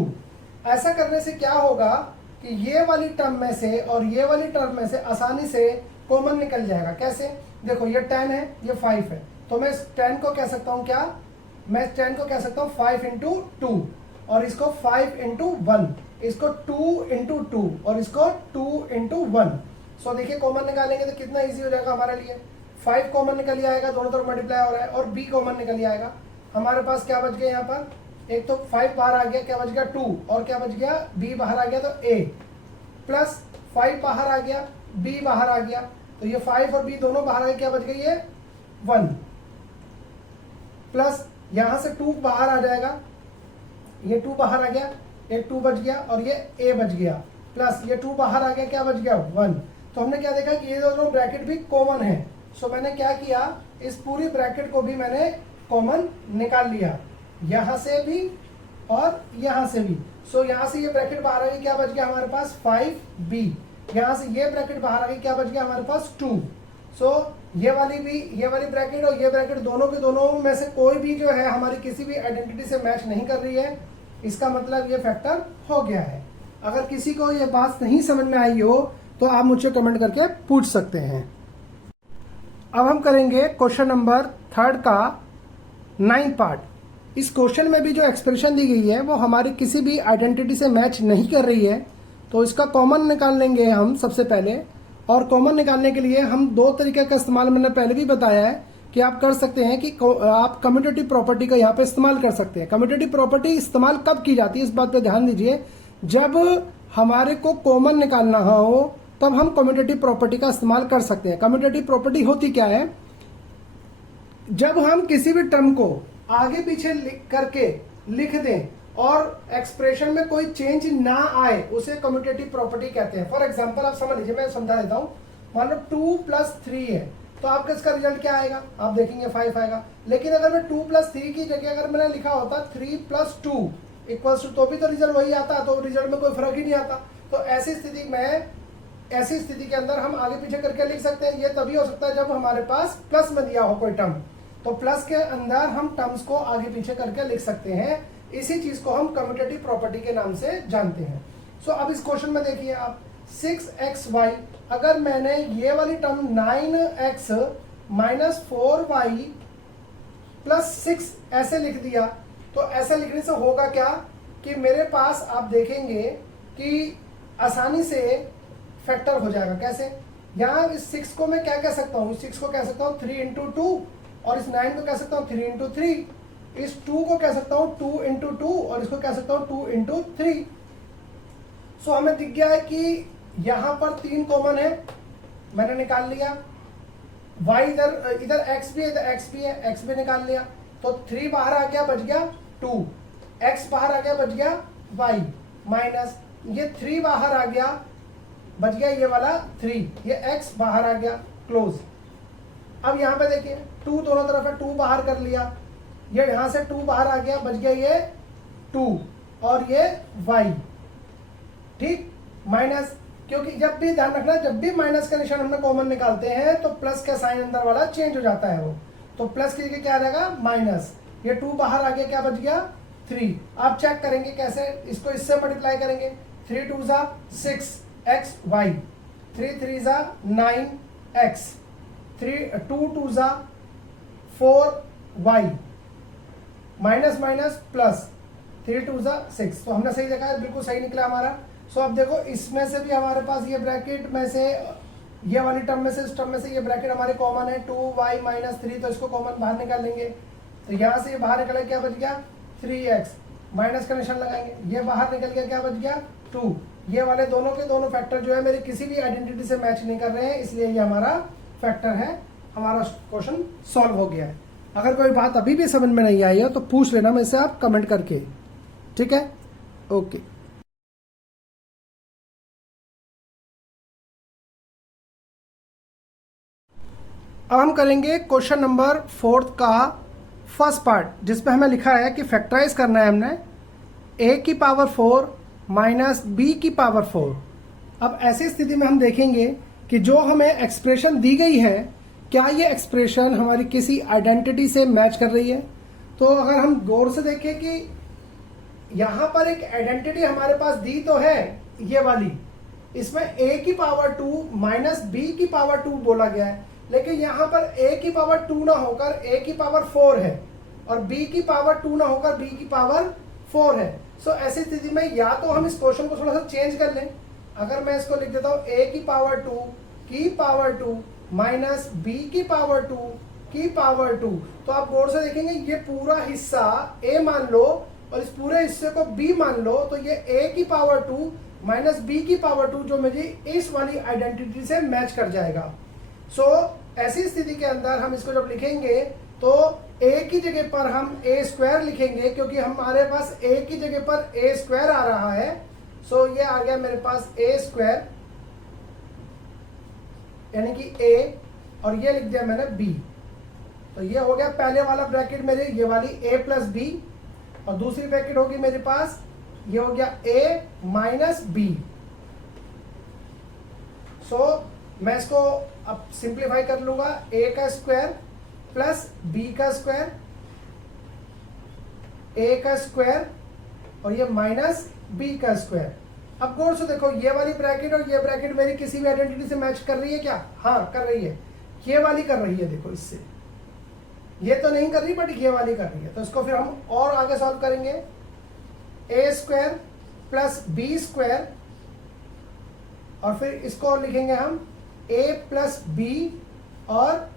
ऐसा करने से क्या होगा कि ये वाली टर्म में से और ये वाली टर्म में से आसानी से कॉमन निकल जाएगा। कैसे? देखो ये 10 है, ये 5 है, तो मैं इस 10 को कह सकता हूं क्या, मैं 10 को कह सकता हूं 5 इंटू 2 और इसको 5 इंटू 1, इसको 2 इंटू 2 और इसको 2 इंटू 1। सो देखिए कॉमन निकालेंगे तो कितना इजी हो जाएगा हमारे लिए। 5 कॉमन निकल ही आएगा, दोनों तरफ मल्टीप्लाई हो रहा है, और b कॉमन निकल ही आएगा। हमारे पास क्या बच गया यहाँ पर, एक तो 5 बाहर आ गया, क्या बच गया 2, और क्या बच गया b बाहर आ गया तो a, प्लस 5 बाहर आ गया, b बाहर आ गया, तो ये 5 और b दोनों बाहर आ गए, क्या बच गई ये 1, प्लस यहां से 2 बाहर आ जाएगा, ये 2 बाहर आ गया, एक 2 बच गया और ये a बच गया, प्लस ये 2 बाहर आ गया, क्या बच गया 1। तो हमने क्या देखा कि ये दोनों ब्रैकेट भी कॉमन है। सो मैंने क्या किया, इस पूरी ब्रैकेट को भी मैंने कॉमन निकाल लिया, यहां से भी और यहां से भी। सो यहां से ये ब्रैकेट बाहर आ गई, क्या बच गया हमारे पास 5b, यहां से ये ब्रैकेट बाहर आ गई, क्या बच गया हमारे पास 2। सो ये वाली भी, ये वाली ब्रैकेट और ये ब्रैकेट दोनों के दोनों में से कोई भी जो है हमारी किसी भी आइडेंटिटी से मैच नहीं कर रही है, इसका मतलब ये फैक्टर हो गया है। अगर किसी को ये बात नहीं समझ में आई हो तो आप मुझसे कमेंट करके पूछ सकते हैं। अब हम करेंगे क्वेश्चन नंबर 3 का 9th पार्ट। इस क्वेश्चन में भी जो एक्सप्रेशन दी गई है वो हमारी किसी भी आइडेंटिटी से मैच नहीं कर रही है, तो इसका कॉमन निकाल लेंगे हम सबसे पहले। और कॉमन निकालने के लिए हम 2 तरीके का इस्तेमाल मैंने पहले भी बताया है कि आप कर सकते हैं कि आप कम्यूटेटिव प्रॉपर्टी का यहाँ पे इस्तेमाल कर सकते हैं। कम्यूटेटिव प्रॉपर्टी इस्तेमाल कब की जाती है इस बात पे ध्यान दीजिए, जब हमारे को कॉमन निकालना हो तब हम कम्यूटेटिव प्रॉपर्टी का इस्तेमाल कर सकते हैं। कम्यूटेटिव प्रॉपर्टी होती क्या है, जब हम किसी भी टर्म को आगे पीछे लिख करके लिख दें और एक्सप्रेशन में कोई चेंज ना आए उसे कम्यूटेटिव प्रॉपर्टी कहते हैं। फॉर एग्जांपल आप समझ लीजिए, मैं समझा देता हूं। मान लो 2 + 3 है तो आपका इसका रिजल्ट क्या आएगा, आप देखेंगे 5 आएगा। लेकिन अगर मैं 2 + 3 की जगह अगर मैंने लिखा होता 3 + 2 = तो भी तो रिजल्ट वही आता, तो रिजल्ट में कोई फर्क ही नहीं आता। तो ऐसी स्थिति के अंदर हम आगे पीछे करके लिख सकते हैं। ये तभी हो सकता है जब हमारे पास प्लस में दिया हो कोई टर्म, तो प्लस के अंदर हम टर्म्स को आगे पीछे करके लिख सकते हैं। इसी चीज को हम कम्यूटेटिव प्रॉपर्टी के नाम से जानते हैं। सो अब इस क्वेश्चन में देखिए आप 6xy, अगर मैंने ये वाली टर्म 9x - 4y + 6 ऐसे लिख दिया, तो ऐसे लिखने से होगा क्या कि मेरे पास आप देखेंगे कि आसानी से फैक्टर हो जाएगा। कैसे, यहाँ इस 6 को मैं क्या कह सकता हूँ, इस 6 को कह सकता हूँ 3 × 2, और इस 9 को कह सकता हूँ 3 × 3, इस 2 को कह सकता हूँ 2 × 2, और इसको कह सकता हूँ 2 × 3। सो हमें दिख गया है कि यहां पर 3 कॉमन है, मैंने निकाल लिया। y इधर x भी है, इधर x भी है, x भी निकाल लिया। तो 3 बाहर आ गया, बच गया 2, x बाहर आ गया, बच गया y, माइनस ये 3 बाहर आ गया, बच गया ये वाला 3, ये x बाहर आ गया, क्लोज। अब यहां पे देखिए 2 दोनों तरफ है, 2 बाहर कर लिया, ये यहां से 2 बाहर आ गया, बच गया ये 2 और ये y, ठीक, माइनस। क्योंकि जब भी ध्यान रखना, जब भी माइनस का निशान हमने कॉमन निकालते हैं तो प्लस का साइन अंदर वाला चेंज हो जाता है वो, तो प्लस की जगह क्या आ जाएगा माइनस। ये 2 बाहर आ गया, क्या बच गया 3। आप चेक करेंगे कैसे, इसको इससे मल्टीप्लाई करेंगे, 3 × 2 = 6xy, 3 × 3 = 9x, 2 × 2 = 4y, minus minus plus, 3 × 2 = 6। तो हमने सही देखा है, बिल्कुल सही निकला हमारा। सो अब देखो इसमें से भी हमारे पास ये ब्रैकेट में से, ये वाली टर्म में से, इस टर्म में से ये ब्रैकेट हमारे कॉमन है 2y - 3, तो इसको कॉमन बाहर निकाल लेंगे। तो यहाँ से ये बाहर निकला, क्या बच गया 3x, माइनस का निशान लगाएंगे, ये बाहर निकल गया, क्या बच गया 2। ये वाले दोनों के दोनों फैक्टर जो है मेरे किसी भी आइडेंटिटी से मैच नहीं कर रहे हैं, इसलिए ये हमारा फैक्टर है। हमारा क्वेश्चन सॉल्व हो गया है। अगर कोई बात अभी भी समझ में नहीं आई है तो पूछ लेना मेरे से आप कमेंट करके, ठीक है, ओके। अब हम करेंगे क्वेश्चन नंबर 4 का फर्स्ट पार्ट, जिसपे हमें लिखा है कि फैक्टराइज करना है हमने a⁴ - b⁴। अब ऐसी स्थिति में हम देखेंगे कि जो हमें एक्सप्रेशन दी गई है, क्या ये एक्सप्रेशन हमारी किसी आइडेंटिटी से मैच कर रही है। तो अगर हम गौर से देखें कि यहां पर एक आइडेंटिटी हमारे पास दी तो है, ये वाली, इसमें a⁴ - b⁴ बोला गया है, लेकिन यहां पर a⁴ ना होकर a⁴ है और b⁴ ना होकर b⁴ है। सो ऐसी स्थिति में या तो हम इस क्वेश्चन को थोड़ा सा चेंज कर लें। अगर मैं इसको लिख देता हूं a⁴ माइनस b⁴ तो आप गौर से देखेंगे ये पूरा हिस्सा a मान लो और इस पूरे हिस्से को b मान लो, तो ये a⁴ माइनस b⁴ जो मेरी इस वाली आइडेंटिटी से मैच कर जाएगा। सो ऐसी स्थिति के अंदर हम इसको जब लिखेंगे तो a की जगह पर हम a² लिखेंगे, क्योंकि हमारे पास a की जगह पर a² आ रहा है। सो ये आ गया मेरे पास a², यानी कि a, और ये लिख दिया मैंने b। तो ये हो गया पहले वाला ब्रैकेट मेरे, ये वाली a + b, और दूसरी ब्रैकेट होगी मेरे पास, ये हो गया a - b। सो मैं इसको अब सिंप्लीफाई कर लूंगा, a² + b², a² और ये माइनस b²। अब गौर से देखो ये वाली ब्रैकेट और ये ब्रैकेट मेरी किसी भी आइडेंटिटी से मैच कर रही है क्या? हाँ कर रही है, ये वाली कर रही है। देखो इससे ये तो नहीं कर रही, बट ये वाली कर रही है। तो इसको फिर हम और आगे सॉल्व करेंगे, a² + b², और फिर इसको लिखेंगे हम a + b और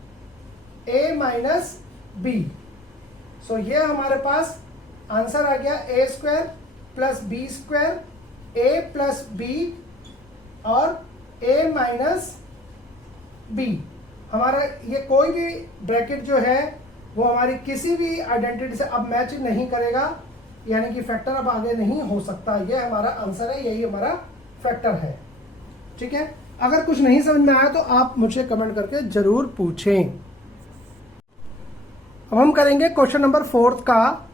a - b। सो ये हमारे पास आंसर आ गया a² + b², a + b और a - b। हमारा ये कोई भी ब्रैकेट जो है वो हमारी किसी भी आइडेंटिटी से अब मैच नहीं करेगा। यानी कि फैक्टर अब आगे नहीं हो सकता। ये हमारा आंसर है, यही हमारा फैक्टर है। ठीक है, अगर कुछ नहीं समझ में आया तो आप मुझे कमेंट करके जरूर पूछें। अब हम करेंगे क्वेश्चन नंबर 4 का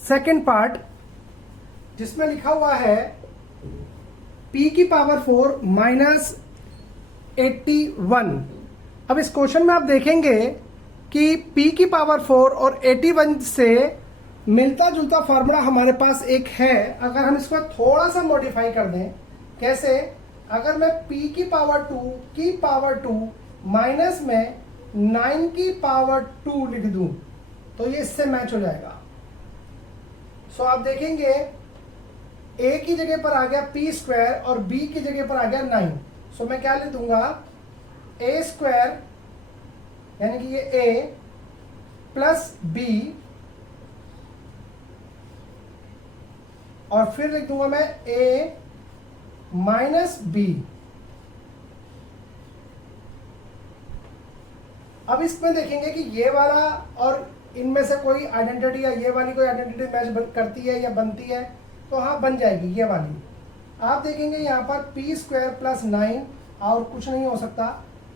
सेकंड पार्ट, जिसमें लिखा हुआ है p की पावर 4 माइनस 81। अब इस क्वेश्चन में आप देखेंगे कि p की पावर 4 और 81 से मिलता जुलता फॉर्मूला हमारे पास एक है। अगर हम इसको थोड़ा सा मॉडिफाई कर दें, कैसे? अगर मैं p की पावर 2 माइनस में 9 की पावर 2 लिख दूं तो ये इससे मैच हो जाएगा। सो आप देखेंगे a की जगह पर आ गया p स्क्वायर और b की जगह पर आ गया 9। सो मैं क्या लिख दूंगा, a स्क्वायर यानी कि ये a प्लस b और फिर लिख दूंगा मैं a माइनस b। अब इसमें देखेंगे कि ये वाला और इनमें से कोई आइडेंटिटी या ये वाली कोई आइडेंटिटी मैच करती है या बनती है, तो हाँ बन जाएगी ये वाली। आप देखेंगे यहाँ पर p स्क्वायर प्लस 9 और कुछ नहीं हो सकता,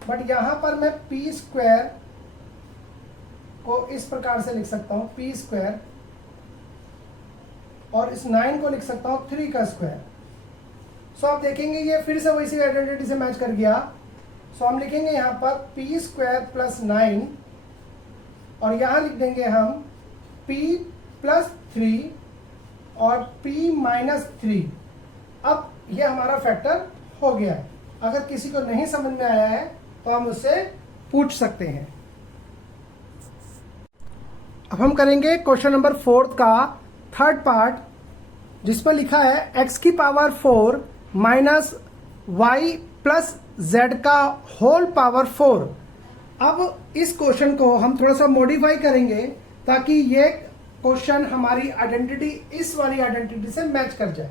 बट यहाँ पर मैं p स्क्वायर को इस प्रकार से लिख सकता हूँ, p स्क्वायर, और इस 9 को लिख सकता हूँ 3 का स्क्वायर। सो आप देखेंगे ये फिर से वैसी आइडेंटिटी से मैच कर गया। सो हम लिखेंगे यहाँ पर p स्क्वायर प्लस 9 और यहाँ लिख देंगे हम p प्लस 3 और p माइनस 3। अब ये हमारा फैक्टर हो गया है। अगर किसी को नहीं समझ में आया है तो हम उससे पूछ सकते हैं। अब हम करेंगे क्वेश्चन नंबर 4 का थर्ड पार्ट, जिसमें लिखा है x की power 4 minus y plus z का होल पावर 4। अब इस क्वेश्चन को हम थोड़ा सा मॉडिफाई करेंगे ताकि ये क्वेश्चन हमारी आइडेंटिटी इस वाली आइडेंटिटी से मैच कर जाए।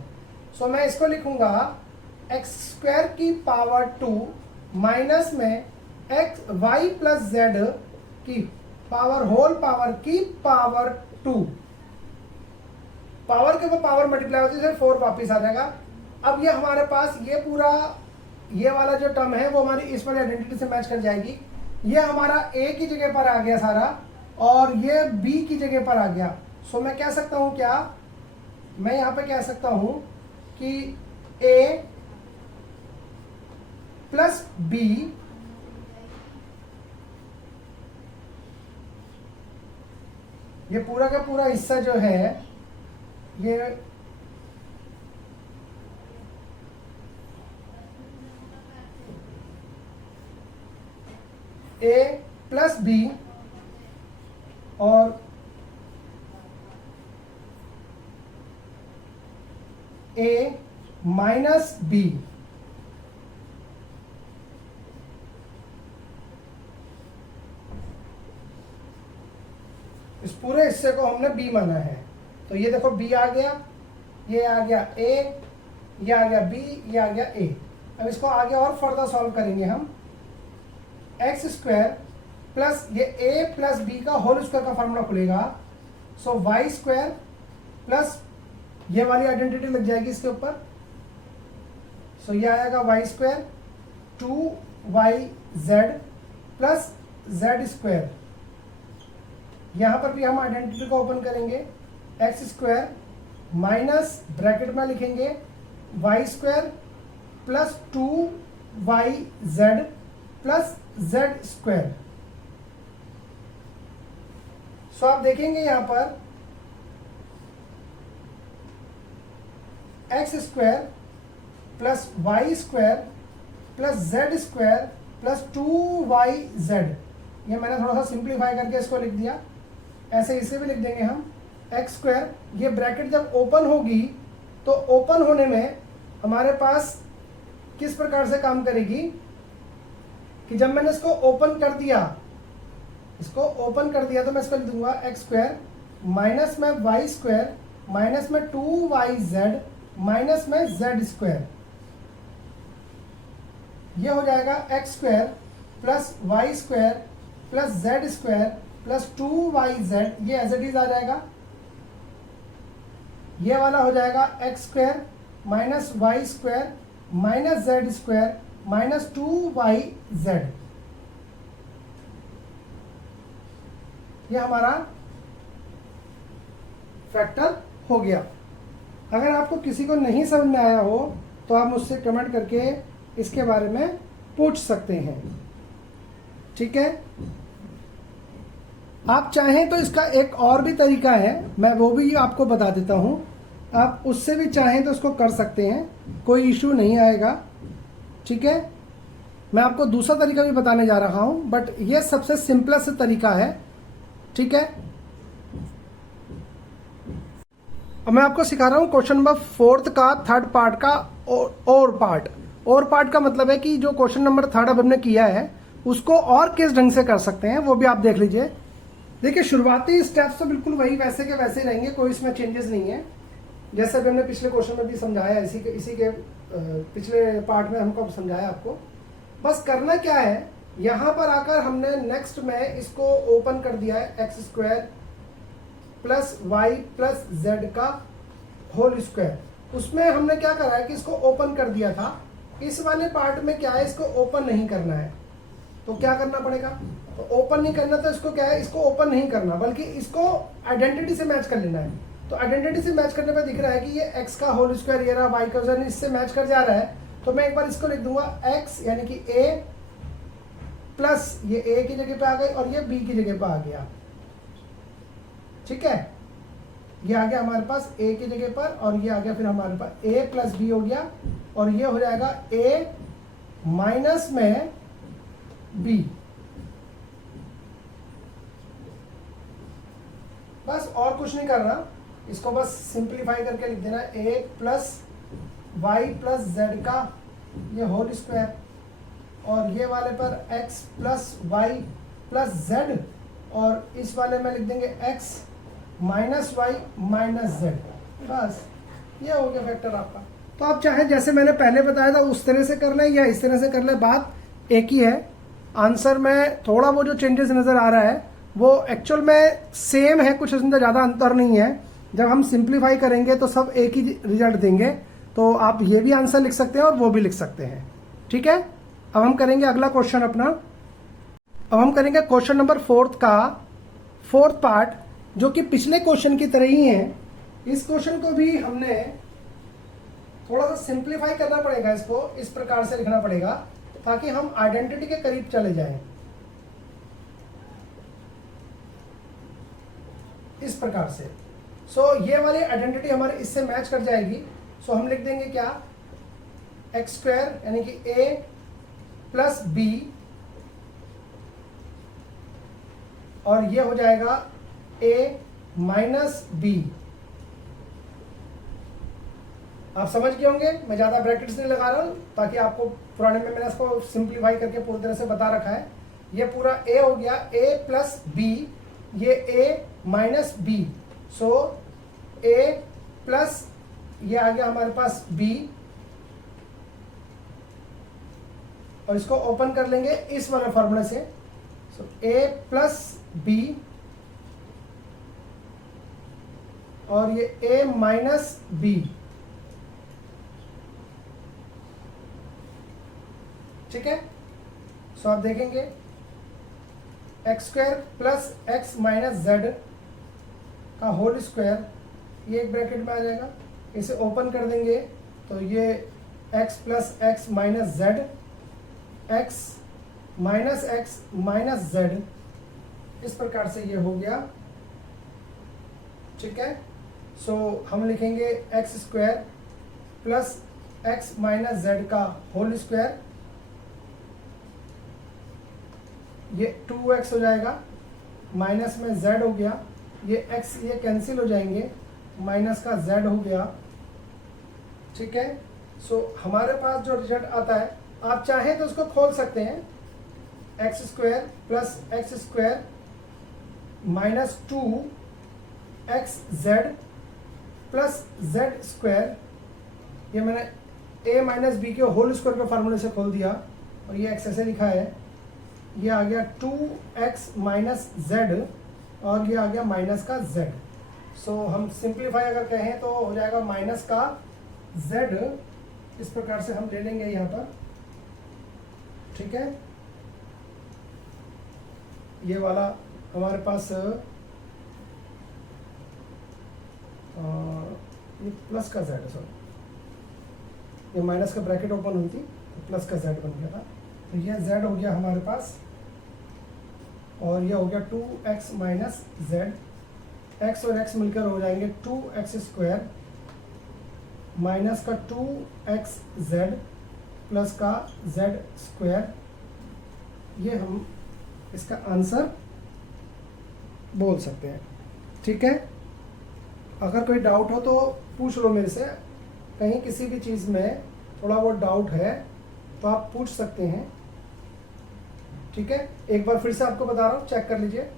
सो मैं इसको लिखूंगा x स्क्वायर की पावर 2 माइनस में y प्लस z की पावर होल पावर की पावर 2। पावर के ऊपर पावर मल्टीप्लाई होती है, 4 वापिस आ जाएगा। अब ये हमारे पास ये पूरा ये वाला जो टर्म है वो हमारी इस वाली आइडेंटिटी से मैच कर जाएगी। ये हमारा a की जगह पर आ गया सारा और ये b की जगह पर आ गया। सो मैं कह सकता हूं क्या, मैं यहां पे कह सकता हूं कि a प्लस b ये पूरा का पूरा हिस्सा जो है ये a प्लस b और a माइनस b, इस पूरे हिस्से को हमने b माना है। तो ये देखो b आ गया, ये आ गया a, ये आ गया b, ये आ गया a। अब इसको आगे और फर्दर सॉल्व करेंगे हम। एक्स स्क्वायर प्लस ये a प्लस b का होल स्क्वायर का फॉर्मूला खुलेगा। सो वाई स्क्वायर प्लस ये वाली आइडेंटिटी लग जाएगी इसके ऊपर। सो ये आएगा Y square 2yz plus z square. यहां पर भी हम आइडेंटिटी को ओपन करेंगे, एक्स स्क्वायर माइनस ब्रैकेट में लिखेंगे Y square plus 2yz plus z square. So आप देखेंगे यहां पर X square plus Y square plus z square plus 2yz। ये मैंने थोड़ा सा सिंप्लीफाई करके इसको लिख दिया। ऐसे इसे भी लिख देंगे हम एक्स स्क्वायर। ये ब्रैकेट जब ओपन होगी तो ओपन होने में हमारे पास किस प्रकार से काम करेगी कि जब मैंने इसको ओपन कर दिया, तो मैं इसको लिख दूंगा एक्स स्क्वायर माइनस में वाई स्क्वायर माइनस में 2yz माइनस में z स्क्वायर। ये हो जाएगा X square plus Y square plus z square plus 2yz। ये एज इट इज आ जाएगा। ये वाला हो जाएगा X square minus Y square minus Z square minus 2yz। ये हमारा फैक्टर हो गया। अगर आपको किसी को नहीं समझ में आया हो तो आप मुझसे कमेंट करके इसके बारे में पूछ सकते हैं, ठीक है। आप चाहें तो इसका एक और भी तरीका है, मैं वो भी आपको बता देता हूं। आप उससे भी चाहें तो उसको कर सकते हैं, कोई इशू नहीं आएगा, ठीक है। मैं आपको दूसरा तरीका भी बताने जा रहा हूं, बट ये सबसे सिंपलेस्ट तरीका है, ठीक है। अब मैं आपको सिखा रहा हूं क्वेश्चन नंबर 4 का थर्ड पार्ट का और पार्ट का मतलब है कि जो क्वेश्चन नंबर 3 अब हमने किया है उसको और किस ढंग से कर सकते हैं वो भी आप देख लीजिए। देखिए, शुरुआती स्टेप्स तो बिल्कुल वही वैसे के वैसे ही रहेंगे, कोई इसमें चेंजेस नहीं है। जैसे अभी हमने पिछले क्वेश्चन में भी समझाया, इसी के पिछले पार्ट में हमको समझाया आपको। बस करना क्या है, यहां पर आकर हमने नेक्स्ट में इसको ओपन कर दिया है X square plus Y plus Z का होल स्क्वायर। उसमें हमने क्या करा है कि इसको ओपन कर दिया था। इस वाले पार्ट में क्या है, इसको ओपन नहीं करना है, तो क्या करना पड़ेगा, तो ओपन नहीं करना, तो इसको क्या है, इसको ओपन नहीं करना, बल्कि इसको आइडेंटिटी से मैच कर लेना है। तो आइडेंटिटी से मैच करने पर दिख रहा है कि ये x का होल स्क्वायर, ये रहा y का होल, इससे मैच कर जा रहा है। तो मैं एक बार इसको लिख दूंगा x यानी कि a प्लस ये a की जगह पे आ गई और ये b की जगह पे आ गया, ठीक है। ये आ गया हमारे पास a की जगह पर और ये आ गया फिर हमारे पास a प्लस b हो गया और ये हो जाएगा a माइनस में b। बस और कुछ नहीं करना, इसको बस सिंप्लीफाई करके लिख देना a plus Y plus Z का ये होल स्क्वायर और ये वाले पर x plus Y plus Z और इस वाले में लिख देंगे x minus Y minus Z. बस ये हो गया फैक्टर आपका। तो आप चाहे जैसे मैंने पहले बताया था उस तरह से कर लें या इस तरह से कर लें, बात एक ही है। आंसर में थोड़ा वो जो चेंजेस नजर आ रहा है वो एक्चुअल में सेम है, कुछ इसमें ज़्यादा अंतर नहीं है। जब हम सिंप्लीफाई करेंगे तो सब एक ही रिजल्ट देंगे। तो आप ये भी आंसर लिख सकते हैं और वो भी लिख सकते हैं, ठीक है। अब हम करेंगे अगला क्वेश्चन अपना। अब हम करेंगे क्वेश्चन नंबर 4 का फोर्थ पार्ट, जो कि पिछले क्वेश्चन की तरह ही है। इस क्वेश्चन को भी हमने थोड़ा सा सिंप्लीफाई करना पड़ेगा, इसको इस प्रकार से लिखना पड़ेगा ताकि हम आइडेंटिटी के करीब चले जाएं, इस प्रकार से। ये वाली आइडेंटिटी हमारे इससे मैच कर जाएगी। हम लिख देंगे क्या, एक्स स्क्वायर यानी कि a प्लस बी और ये हो जाएगा a माइनस बी। आप समझ गए होंगे, मैं ज्यादा ब्रैकेट्स नहीं लगा रहा हूं ताकि आपको पुराने में मैंने इसको सिंप्लीफाई करके पूरी तरह से बता रखा है। ये पूरा a हो गया, a प्लस बी, ये a minus B. a plus ये आ गया हमारे पास b और इसको ओपन कर लेंगे इस वाले फॉर्मूले से। a प्लस बी और ये a माइनस बी, ठीक है। आप देखेंगे x square plus x minus Z का होल स्क्वायर, ये एक ब्रैकेट में आ जाएगा। इसे ओपन कर देंगे तो ये x plus x minus Z, x minus Z, इस प्रकार से ये हो गया, ठीक है। हम लिखेंगे x square plus x minus Z का होल स्क्वायर, ये 2x हो जाएगा, माइनस में z हो गया, ये x ये कैंसिल हो जाएंगे, माइनस का z हो गया, ठीक है। हमारे पास जो रिजल्ट आता है, आप चाहें तो उसको खोल सकते हैं, x square plus x square minus 2x Z plus Z square, ये मैंने a माइनस बी के होल स्क्वायर के फार्मूले से खोल दिया और ये x ऐसे लिखा है। ये आ गया 2x माइनस जेड और ये आ गया माइनस का z। सो हम सिंप्लीफाई अगर कहें तो हो जाएगा माइनस का z, इस प्रकार से हम ले लेंगे यहाँ पर, ठीक है। ये वाला हमारे पास ये प्लस का z है, सॉरी ये माइनस का ब्रैकेट ओपन हुई थी तो प्लस का z बन गया था। तो ये z हो गया हमारे पास, और ये हो गया 2x माइनस z, x और x मिलकर हो जाएंगे 2x स्क्वायर माइनस का 2xz प्लस का z स्क्वायर। ये हम इसका आंसर बोल सकते हैं, ठीक है। अगर कोई डाउट हो तो पूछ लो मेरे से, कहीं किसी भी चीज़ में थोड़ा बहुत डाउट है तो आप पूछ सकते हैं, ठीक है। एक बार फिर से आपको बता रहा हूँ, चेक कर लीजिए।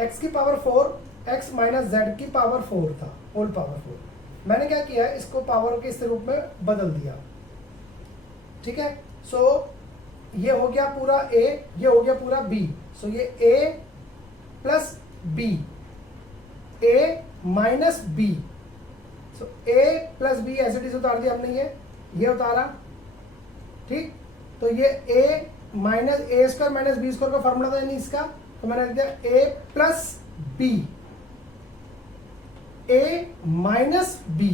x की पावर 4 x माइनस z की पावर 4 था, होल पावर 4। मैंने क्या किया, इसको पावर के इस रूप में बदल दिया, ठीक है। सो ये हो गया पूरा a, ये हो गया पूरा b। सो ये a plus b, a minus b। So a plus b as it is उतार दिया हमने, ये उतारा, ठीक। तो ये a minus A square minus B square का फॉर्मूला था यानी इसका, तो मैंने लिख दिया a plus b, a minus b,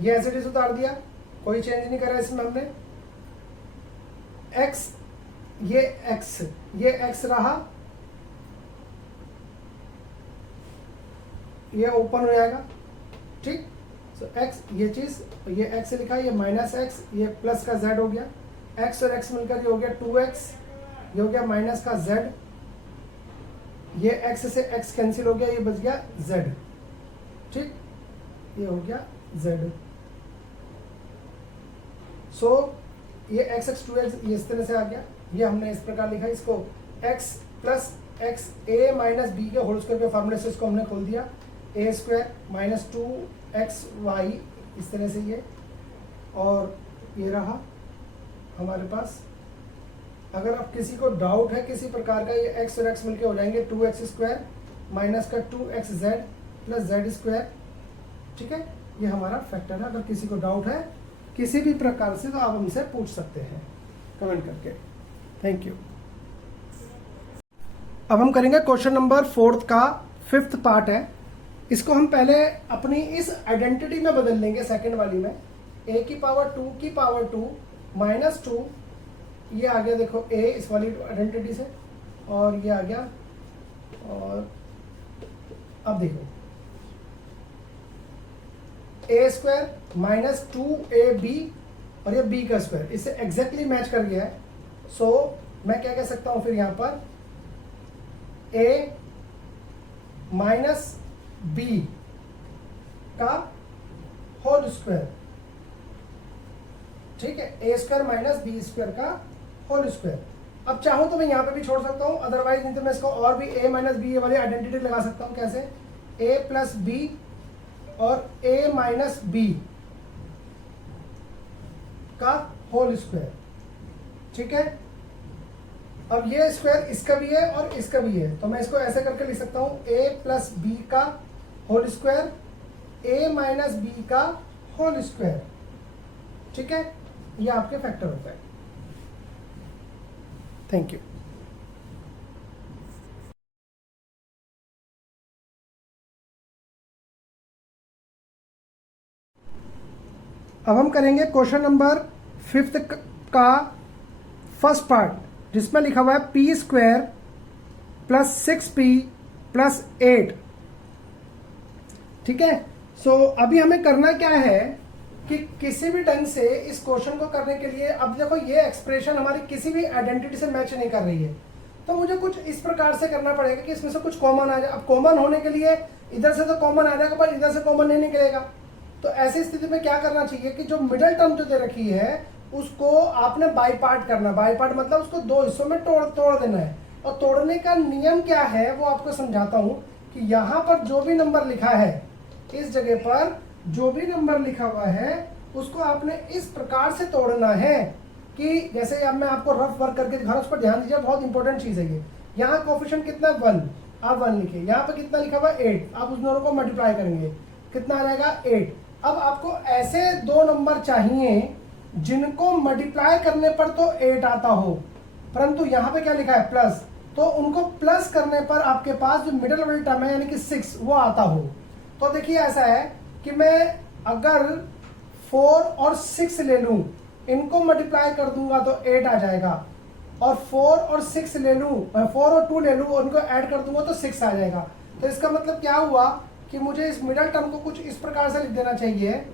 ये एज इट इज उतार दिया, कोई चेंज नहीं करा इसमें हमने। x, ये x रहा, ये ओपन हो जाएगा, ठीक। सो x ये चीज, ये x लिखा, ये माइनस x, ये प्लस का z हो गया, x और x मिलकर ये हो गया 2x, ये हो गया माइनस का z, ये x से x कैंसिल हो गया, ये बच गया z, ठीक, ये हो गया z। सो ये x 2x ये इस तरह से आ गया, ये हमने इस प्रकार लिखा, इसको x plus x a minus B के होल स्क्वायर के फॉर्मूले से इसको हमने खोल दिया, a स्क्वायर माइनस 2xy, इस तरह से ये, और ये रहा हमारे पास। अगर आप किसी को डाउट है किसी प्रकार का, ये x और x मिलके हो जाएंगे 2x स्क्वायर माइनस का 2xz प्लस z स्क्वायर, ठीक है। ये हमारा फैक्टर है। अगर किसी को डाउट है किसी भी प्रकार से तो आप हमसे पूछ सकते हैं कमेंट करके। Thank you. अब हम करेंगे क्वेश्चन नंबर 4 का 5th पार्ट है। इसको हम पहले अपनी इस आइडेंटिटी में बदल लेंगे, सेकंड वाली में, a की पावर 2 की पावर 2 माइनस 2, ये आ गया देखो a इस वाली आइडेंटिटी से, और ये आ गया, और अब देखो a स्क्वायर माइनस 2ab, और ये b का स्क्वायर इससे एग्जैक्टली मैच कर गया है। सो मैं क्या कह सकता हूं फिर यहां पर, a माइनस b का होल स्क्वायर, ठीक है, a square minus B square का होल स्क्वायर। अब चाहूं तो मैं यहां पे भी छोड़ सकता हूं, अदरवाइज नहीं तो मैं इसको और भी a माइनस बी वाली आइडेंटिटी लगा सकता हूं। कैसे, a प्लस बी और a माइनस बी का होल स्क्वायर, ठीक है। अब ये स्क्वायर इसका भी है और इसका भी है, तो मैं इसको ऐसे करके लिख सकता हूं, a प्लस बी का whole square, a minus B का होल स्क्वायर, ठीक है। ये आपके फैक्टर होता है। Thank you. अब हम करेंगे क्वेश्चन नंबर 5th का फर्स्ट पार्ट, जिसमें लिखा हुआ है P square plus 6p plus 8, ठीक है। सो अभी हमें करना क्या है कि किसी भी ढंग से इस क्वेश्चन को करने के लिए, अब देखो ये एक्सप्रेशन हमारी किसी भी आइडेंटिटी से मैच नहीं कर रही है, तो मुझे कुछ इस प्रकार से करना पड़ेगा कि इसमें से कुछ कॉमन आ जाए। अब कॉमन होने के लिए इधर से तो कॉमन आ जाएगा, पर इधर से कॉमन नहीं निकलेगा। तो ऐसी स्थिति में क्या करना चाहिए कि जो मिडिल टर्म जो दे रखी है उसको आपने बाई पार्ट करना। बाई पार्ट मतलब उसको दो हिस्सों में तोड़ देना है। और तोड़ने का नियम क्या है वो आपको समझाता हूं कि यहाँ पर जो भी नंबर लिखा है, इस जगह पर जो भी नंबर लिखा हुआ है उसको आपने इस प्रकार से तोड़ना है कि जैसे अब मैं आपको रफ वर्क करके दिखा रहा हूं, उस पर ध्यान दीजिए, बहुत इंपॉर्टेंट चीज है ये। यहाँ कोफिशिएंट कितना 1, आप 1 लिखे, यहाँ पे कितना लिखा हुआ 8, आप उस दोनों को मल्टीप्लाई करेंगे, कितना आ जाएगा 8। अब आपको ऐसे दो नंबर चाहिए जिनको मल्टीप्लाई करने पर तो 8 आता हो, परंतु यहाँ पे क्या लिखा है प्लस, तो उनको प्लस करने पर आपके पास जो मिडिल वाली टर्म है यानी कि 6 वो आता हो। तो देखिए ऐसा है कि मैं अगर 4 और 6 ले लूं, इनको मल्टीप्लाई कर दूंगा तो 8 आ जाएगा, और 4 और 6 ले लूं, 4 और 2 ले लूं, उनको ऐड कर दूंगा तो 6 आ जाएगा। तो इसका मतलब क्या हुआ कि मुझे इस मिडिल टर्म को कुछ इस प्रकार से लिख देना चाहिए,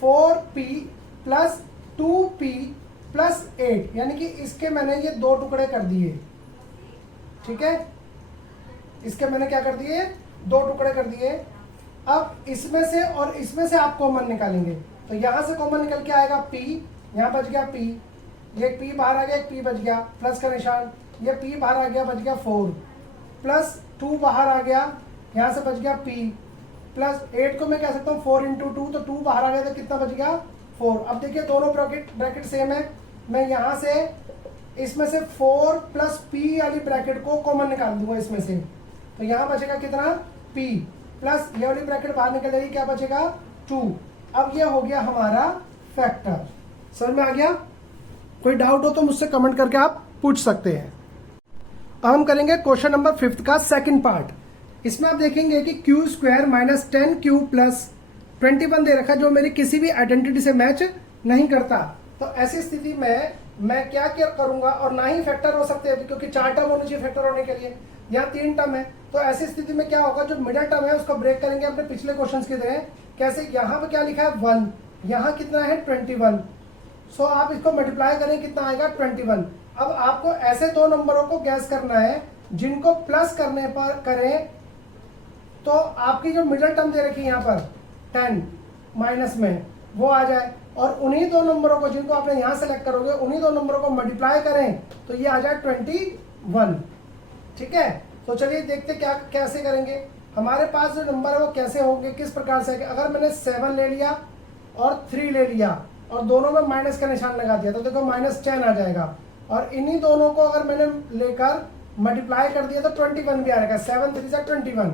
4p प्लस 2p प्लस 8, यानी कि इसके मैंने ये 2 टुकड़े कर दिए, ठीक है, इसके मैंने क्या कर दिए, 2 टुकड़े कर दिए। अब इसमें से और इसमें से आप कॉमन निकालेंगे, तो यहां से कॉमन निकल के आएगा p, यहां बच गया p, ये p बाहर आ गया, एक p बच गया, प्लस का निशान, ये p बाहर आ गया, बच गया 4, प्लस 2 बाहर आ गया, यहां से बच गया p, प्लस 8 को मैं कह सकता हूँ 4 इंटू 2, तो 2 बाहर आ गया तो कितना बच गया 4। अब देखिए दोनों ब्रैकेट सेम है, मैं यहां से इसमें से 4 प्लस p वाली ब्रैकेट को कॉमन निकाल दूंगा इसमें से, तो यहां बचेगा कितना p, प्लस ये वाली ब्रैकेट बाहर निकल जाएगी, क्या बचेगा 2। अब ये हो गया हमारा फैक्टर। समझ में आ गया? कोई डाउट हो तो मुझसे कमेंट करके आप पूछ सकते हैं। अब हम करेंगे क्वेश्चन नंबर 5 का सेकंड पार्ट। इसमें आप देखेंगे कि Q square minus 10q plus 21 दे रखा, जो मेरी किसी भी आइडेंटिटी से मैच नहीं करता। तो ऐसी स्थिति में मैं क्या करूंगा, और ना ही फैक्टर हो सकते हैं क्योंकि 4 टर्म होनी चाहिए फैक्टर होने के लिए, यहाँ 3 टर्म है। तो ऐसी स्थिति में क्या होगा, जो मिडिल टर्म है उसको ब्रेक करेंगे अपने पिछले क्वेश्चन की तरह। कैसे, यहाँ पे क्या लिखा है 1, यहाँ कितना है 21, सो आप इसको मल्टीप्लाई करें, कितना आएगा 21। अब आपको ऐसे दो नंबरों को गैस करना है जिनको प्लस करने पर करें तो आपकी जो मिडिल टर्म दे रखी है यहाँ पर 10 माइनस में वो आ जाए, और उन्हीं दो नंबरों को जिनको आपने यहाँ सेलेक्ट करोगे उन्हीं दो नंबरों को मल्टीप्लाई करें तो ये आ जाए 21। ठीक है, तो चलिए देखते क्या कैसे करेंगे। हमारे पास जो नंबर है वो कैसे होंगे, किस प्रकार से। अगर मैंने 7 ले लिया और 3 ले लिया और दोनों में माइनस का निशान लगा दिया तो देखो -10 आ जाएगा, और इन्हीं दोनों को अगर मैंने लेकर मल्टीप्लाई कर दिया तो 21 भी आएगा, 7 3 जा 21।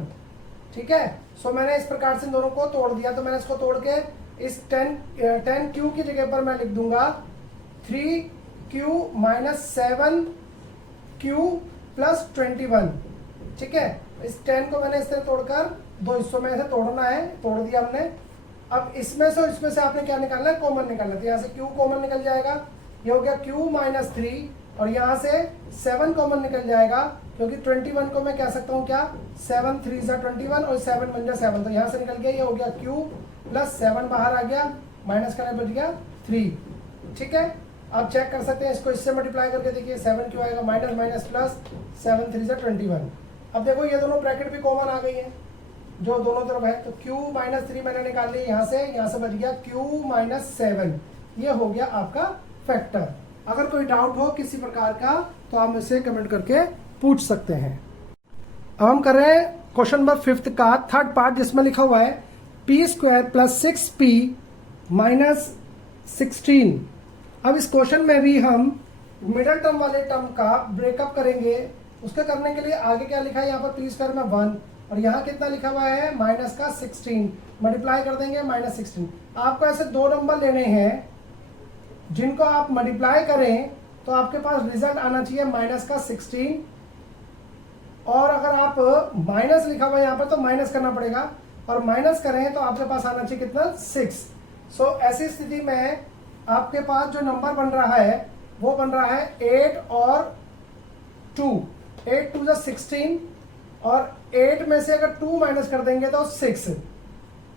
ठीक है, सो मैंने इस प्रकार से दोनों को तोड़ दिया। तो मैंने इसको तोड़ के इस 10q की जगह पर मैं लिख दूंगा 3q माइनस 7q प्लस 21। ठीक है, इस 10 को मैंने इस तरह तोड़कर दो हिस्सों में ऐसे तोड़ना है, तोड़ दिया हमने। अब इसमें से इसमें से आपने क्या निकालना है, कॉमन निकालना है। तो यहाँ से q कॉमन निकल जाएगा, ये हो गया q माइनस 3, और यहाँ से 7 कॉमन निकल जाएगा क्योंकि 21 को मैं कह सकता हूँ क्या 7 3 जा 21 और 7 बन जाए 7, तो यहाँ से निकल गया, ये हो गया q प्लस 7 बाहर आ गया, माइनस करने बच गया 3। ठीक है, आप चेक कर सकते हैं, इसको इससे मल्टीप्लाई करके देखिए 7 क्यों आएगा, माइनस माइनस प्लस 7 3 जा 21। अब देखो ये दोनों ब्रैकेट भी कॉमन आ गई है जो दोनों तरफ है, तो q माइनस 3 मैंने निकाल लिया यहाँ से बच गया q माइनस 7। ये हो गया आपका फैक्टर। अगर कोई डाउट हो किसी प्रकार का तो आप मुझसे कमेंट करके पूछ सकते हैं। अब हम कर रहे हैं क्वेश्चन नंबर 5 का थर्ड पार्ट, जिसमें लिखा हुआ है p square plus 6p minus 16। अब इस क्वेश्चन में भी हम मिडिल टर्म वाले टर्म का ब्रेकअप करेंगे। उसके करने के लिए आगे क्या लिखा है, यहाँ पर p स्क्वायर में 1 और यहाँ कितना लिखा हुआ है माइनस का 16, मल्टीप्लाई कर देंगे -16। आपको ऐसे दो नंबर लेने हैं जिनको आप मल्टीप्लाई करें तो आपके पास रिजल्ट आना चाहिए माइनस का 16, और अगर आप माइनस लिखा हुआ है यहाँ पर तो माइनस करना पड़ेगा, और माइनस करें तो आपके पास आना चाहिए कितना 6। सो ऐसी स्थिति में आपके पास जो नंबर बन रहा है वो बन रहा है 8 और 2, 8 2 जा 16, और 8 में से अगर 2 माइनस कर देंगे तो 6,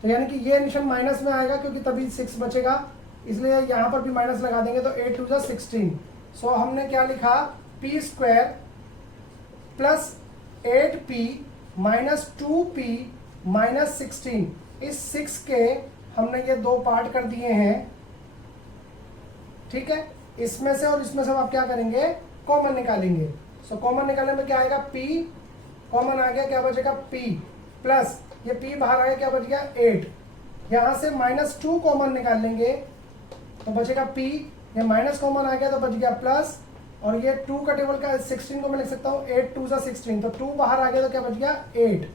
तो यानी कि ये निशान माइनस में आएगा क्योंकि तभी 6 बचेगा, इसलिए यहां पर भी माइनस लगा देंगे तो 8 2 जा 16। सो हमने क्या लिखा, p square plus 8p minus 2p minus 16। इस 6 के हमने ये दो पार्ट कर दिए हैं। ठीक है, इसमें से और इसमें से आप क्या करेंगे, कॉमन निकालेंगे। सो कॉमन निकालने में क्या आएगा, p कॉमन आ गया, क्या बचेगा p प्लस ये p बाहर आ गया, क्या बच गया 8। यहां से -2 कॉमन निकाल लेंगे तो बचेगा p, ये माइनस कॉमन आ गया तो बच गया प्लस, और ये 2 का टेबल का 16 को मैं लिख सकता हूँ 8 2 16, तो 2 बाहर आ गया तो क्या बच गया 8।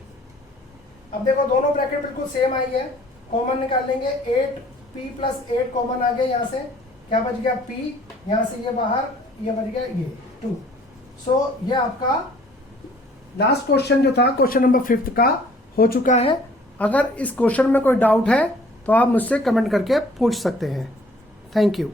अब देखो दोनों ब्रैकेट बिल्कुल सेम आई है, कॉमन निकाल लेंगे, 8p प्लस 8 कॉमन आ गया, यहाँ से क्या बच गया p, यहाँ से ये बाहर, ये बच गया ये 2। सो ये आपका लास्ट क्वेश्चन जो था क्वेश्चन नंबर 5 का हो चुका है। अगर इस क्वेश्चन में कोई डाउट है तो आप मुझसे कमेंट करके पूछ सकते हैं। Thank you.